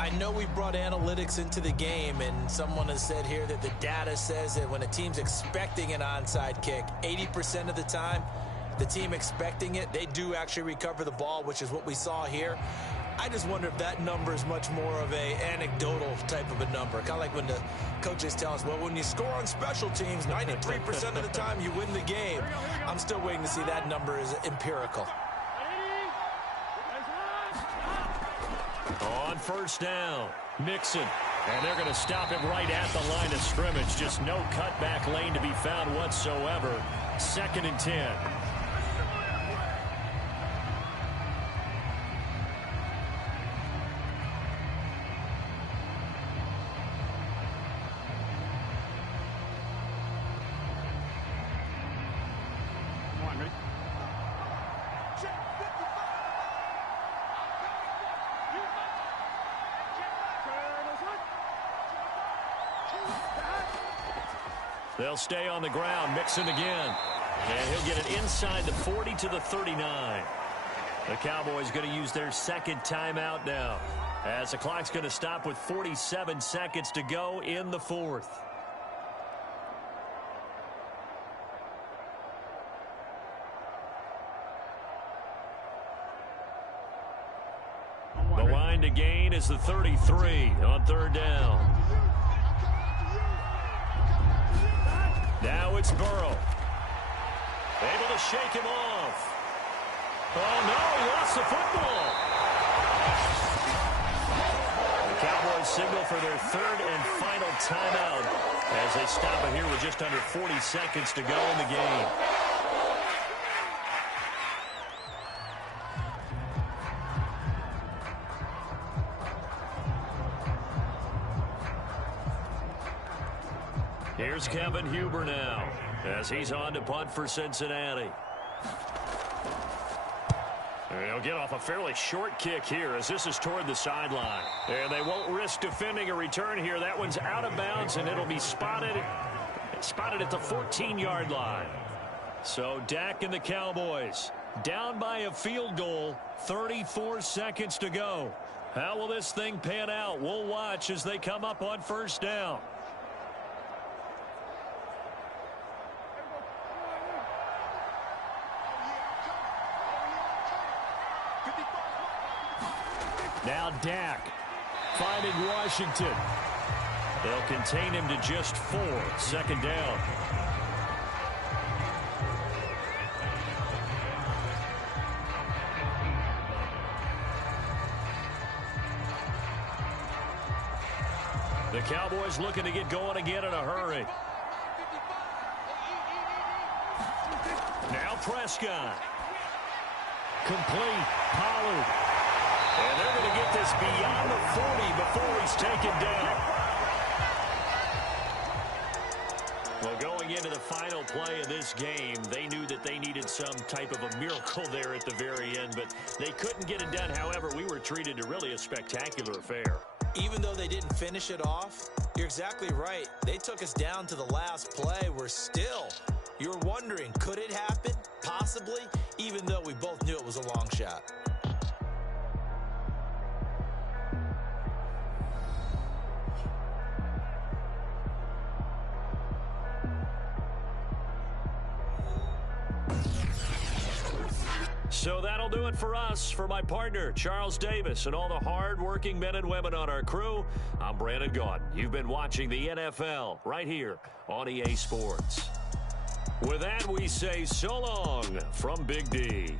I know we brought analytics into the game, and someone has said here that the data says that when a team's expecting an onside kick, 80% of the time, the team expecting it, they do actually recover the ball, which is what we saw here. I just wonder if that number is much more of a anecdotal type of a number. Kind of like when the coaches tell us, well, when you score on special teams, 93% of the time you win the game. I'm still waiting to see that number is empirical. On 1st down, Mixon. And they're going to stop him right at the line of scrimmage. Just no cutback lane to be found whatsoever. 2nd and 10. They'll stay on the ground. Mixon again. And he'll get it inside the 40 to the 39. The Cowboys going to use their 2nd timeout now, as the clock's going to stop with 47 seconds to go in the 4th. The line to gain is the 33 on 3rd down. Now it's Burrow. Able to shake him off. Oh, no, he lost the football. The Cowboys signal for their 3rd and final timeout as they stop it here with just under 40 seconds to go in the game. Here's Kevin Huber now, as he's on to punt for Cincinnati. They'll get off a fairly short kick here, as this is toward the sideline. And they won't risk defending a return here. That one's out of bounds, and it'll be spotted at the 14-yard line. So Dak and the Cowboys down by a field goal, 34 seconds to go. How will this thing pan out? We'll watch as they come up on 1st down. Now Dak finding Washington. They'll contain him to just 4. 2nd down. The Cowboys looking to get going again in a hurry. Now Prescott. Complete. Pollard. And they're going to get this beyond the 40 before he's taken down. Well, going into the final play of this game, they knew that they needed some type of a miracle there at the very end, but they couldn't get it done. However, we were treated to really a spectacular affair. Even though they didn't finish it off, you're exactly right. They took us down to the last play. You're wondering, could it happen? Possibly, even though we both knew it was a long shot. So that'll do it for us. For my partner, Charles Davis, and all the hard-working men and women on our crew, I'm Brandon Gaudin. You've been watching the NFL right here on EA Sports. With that, we say so long from Big D.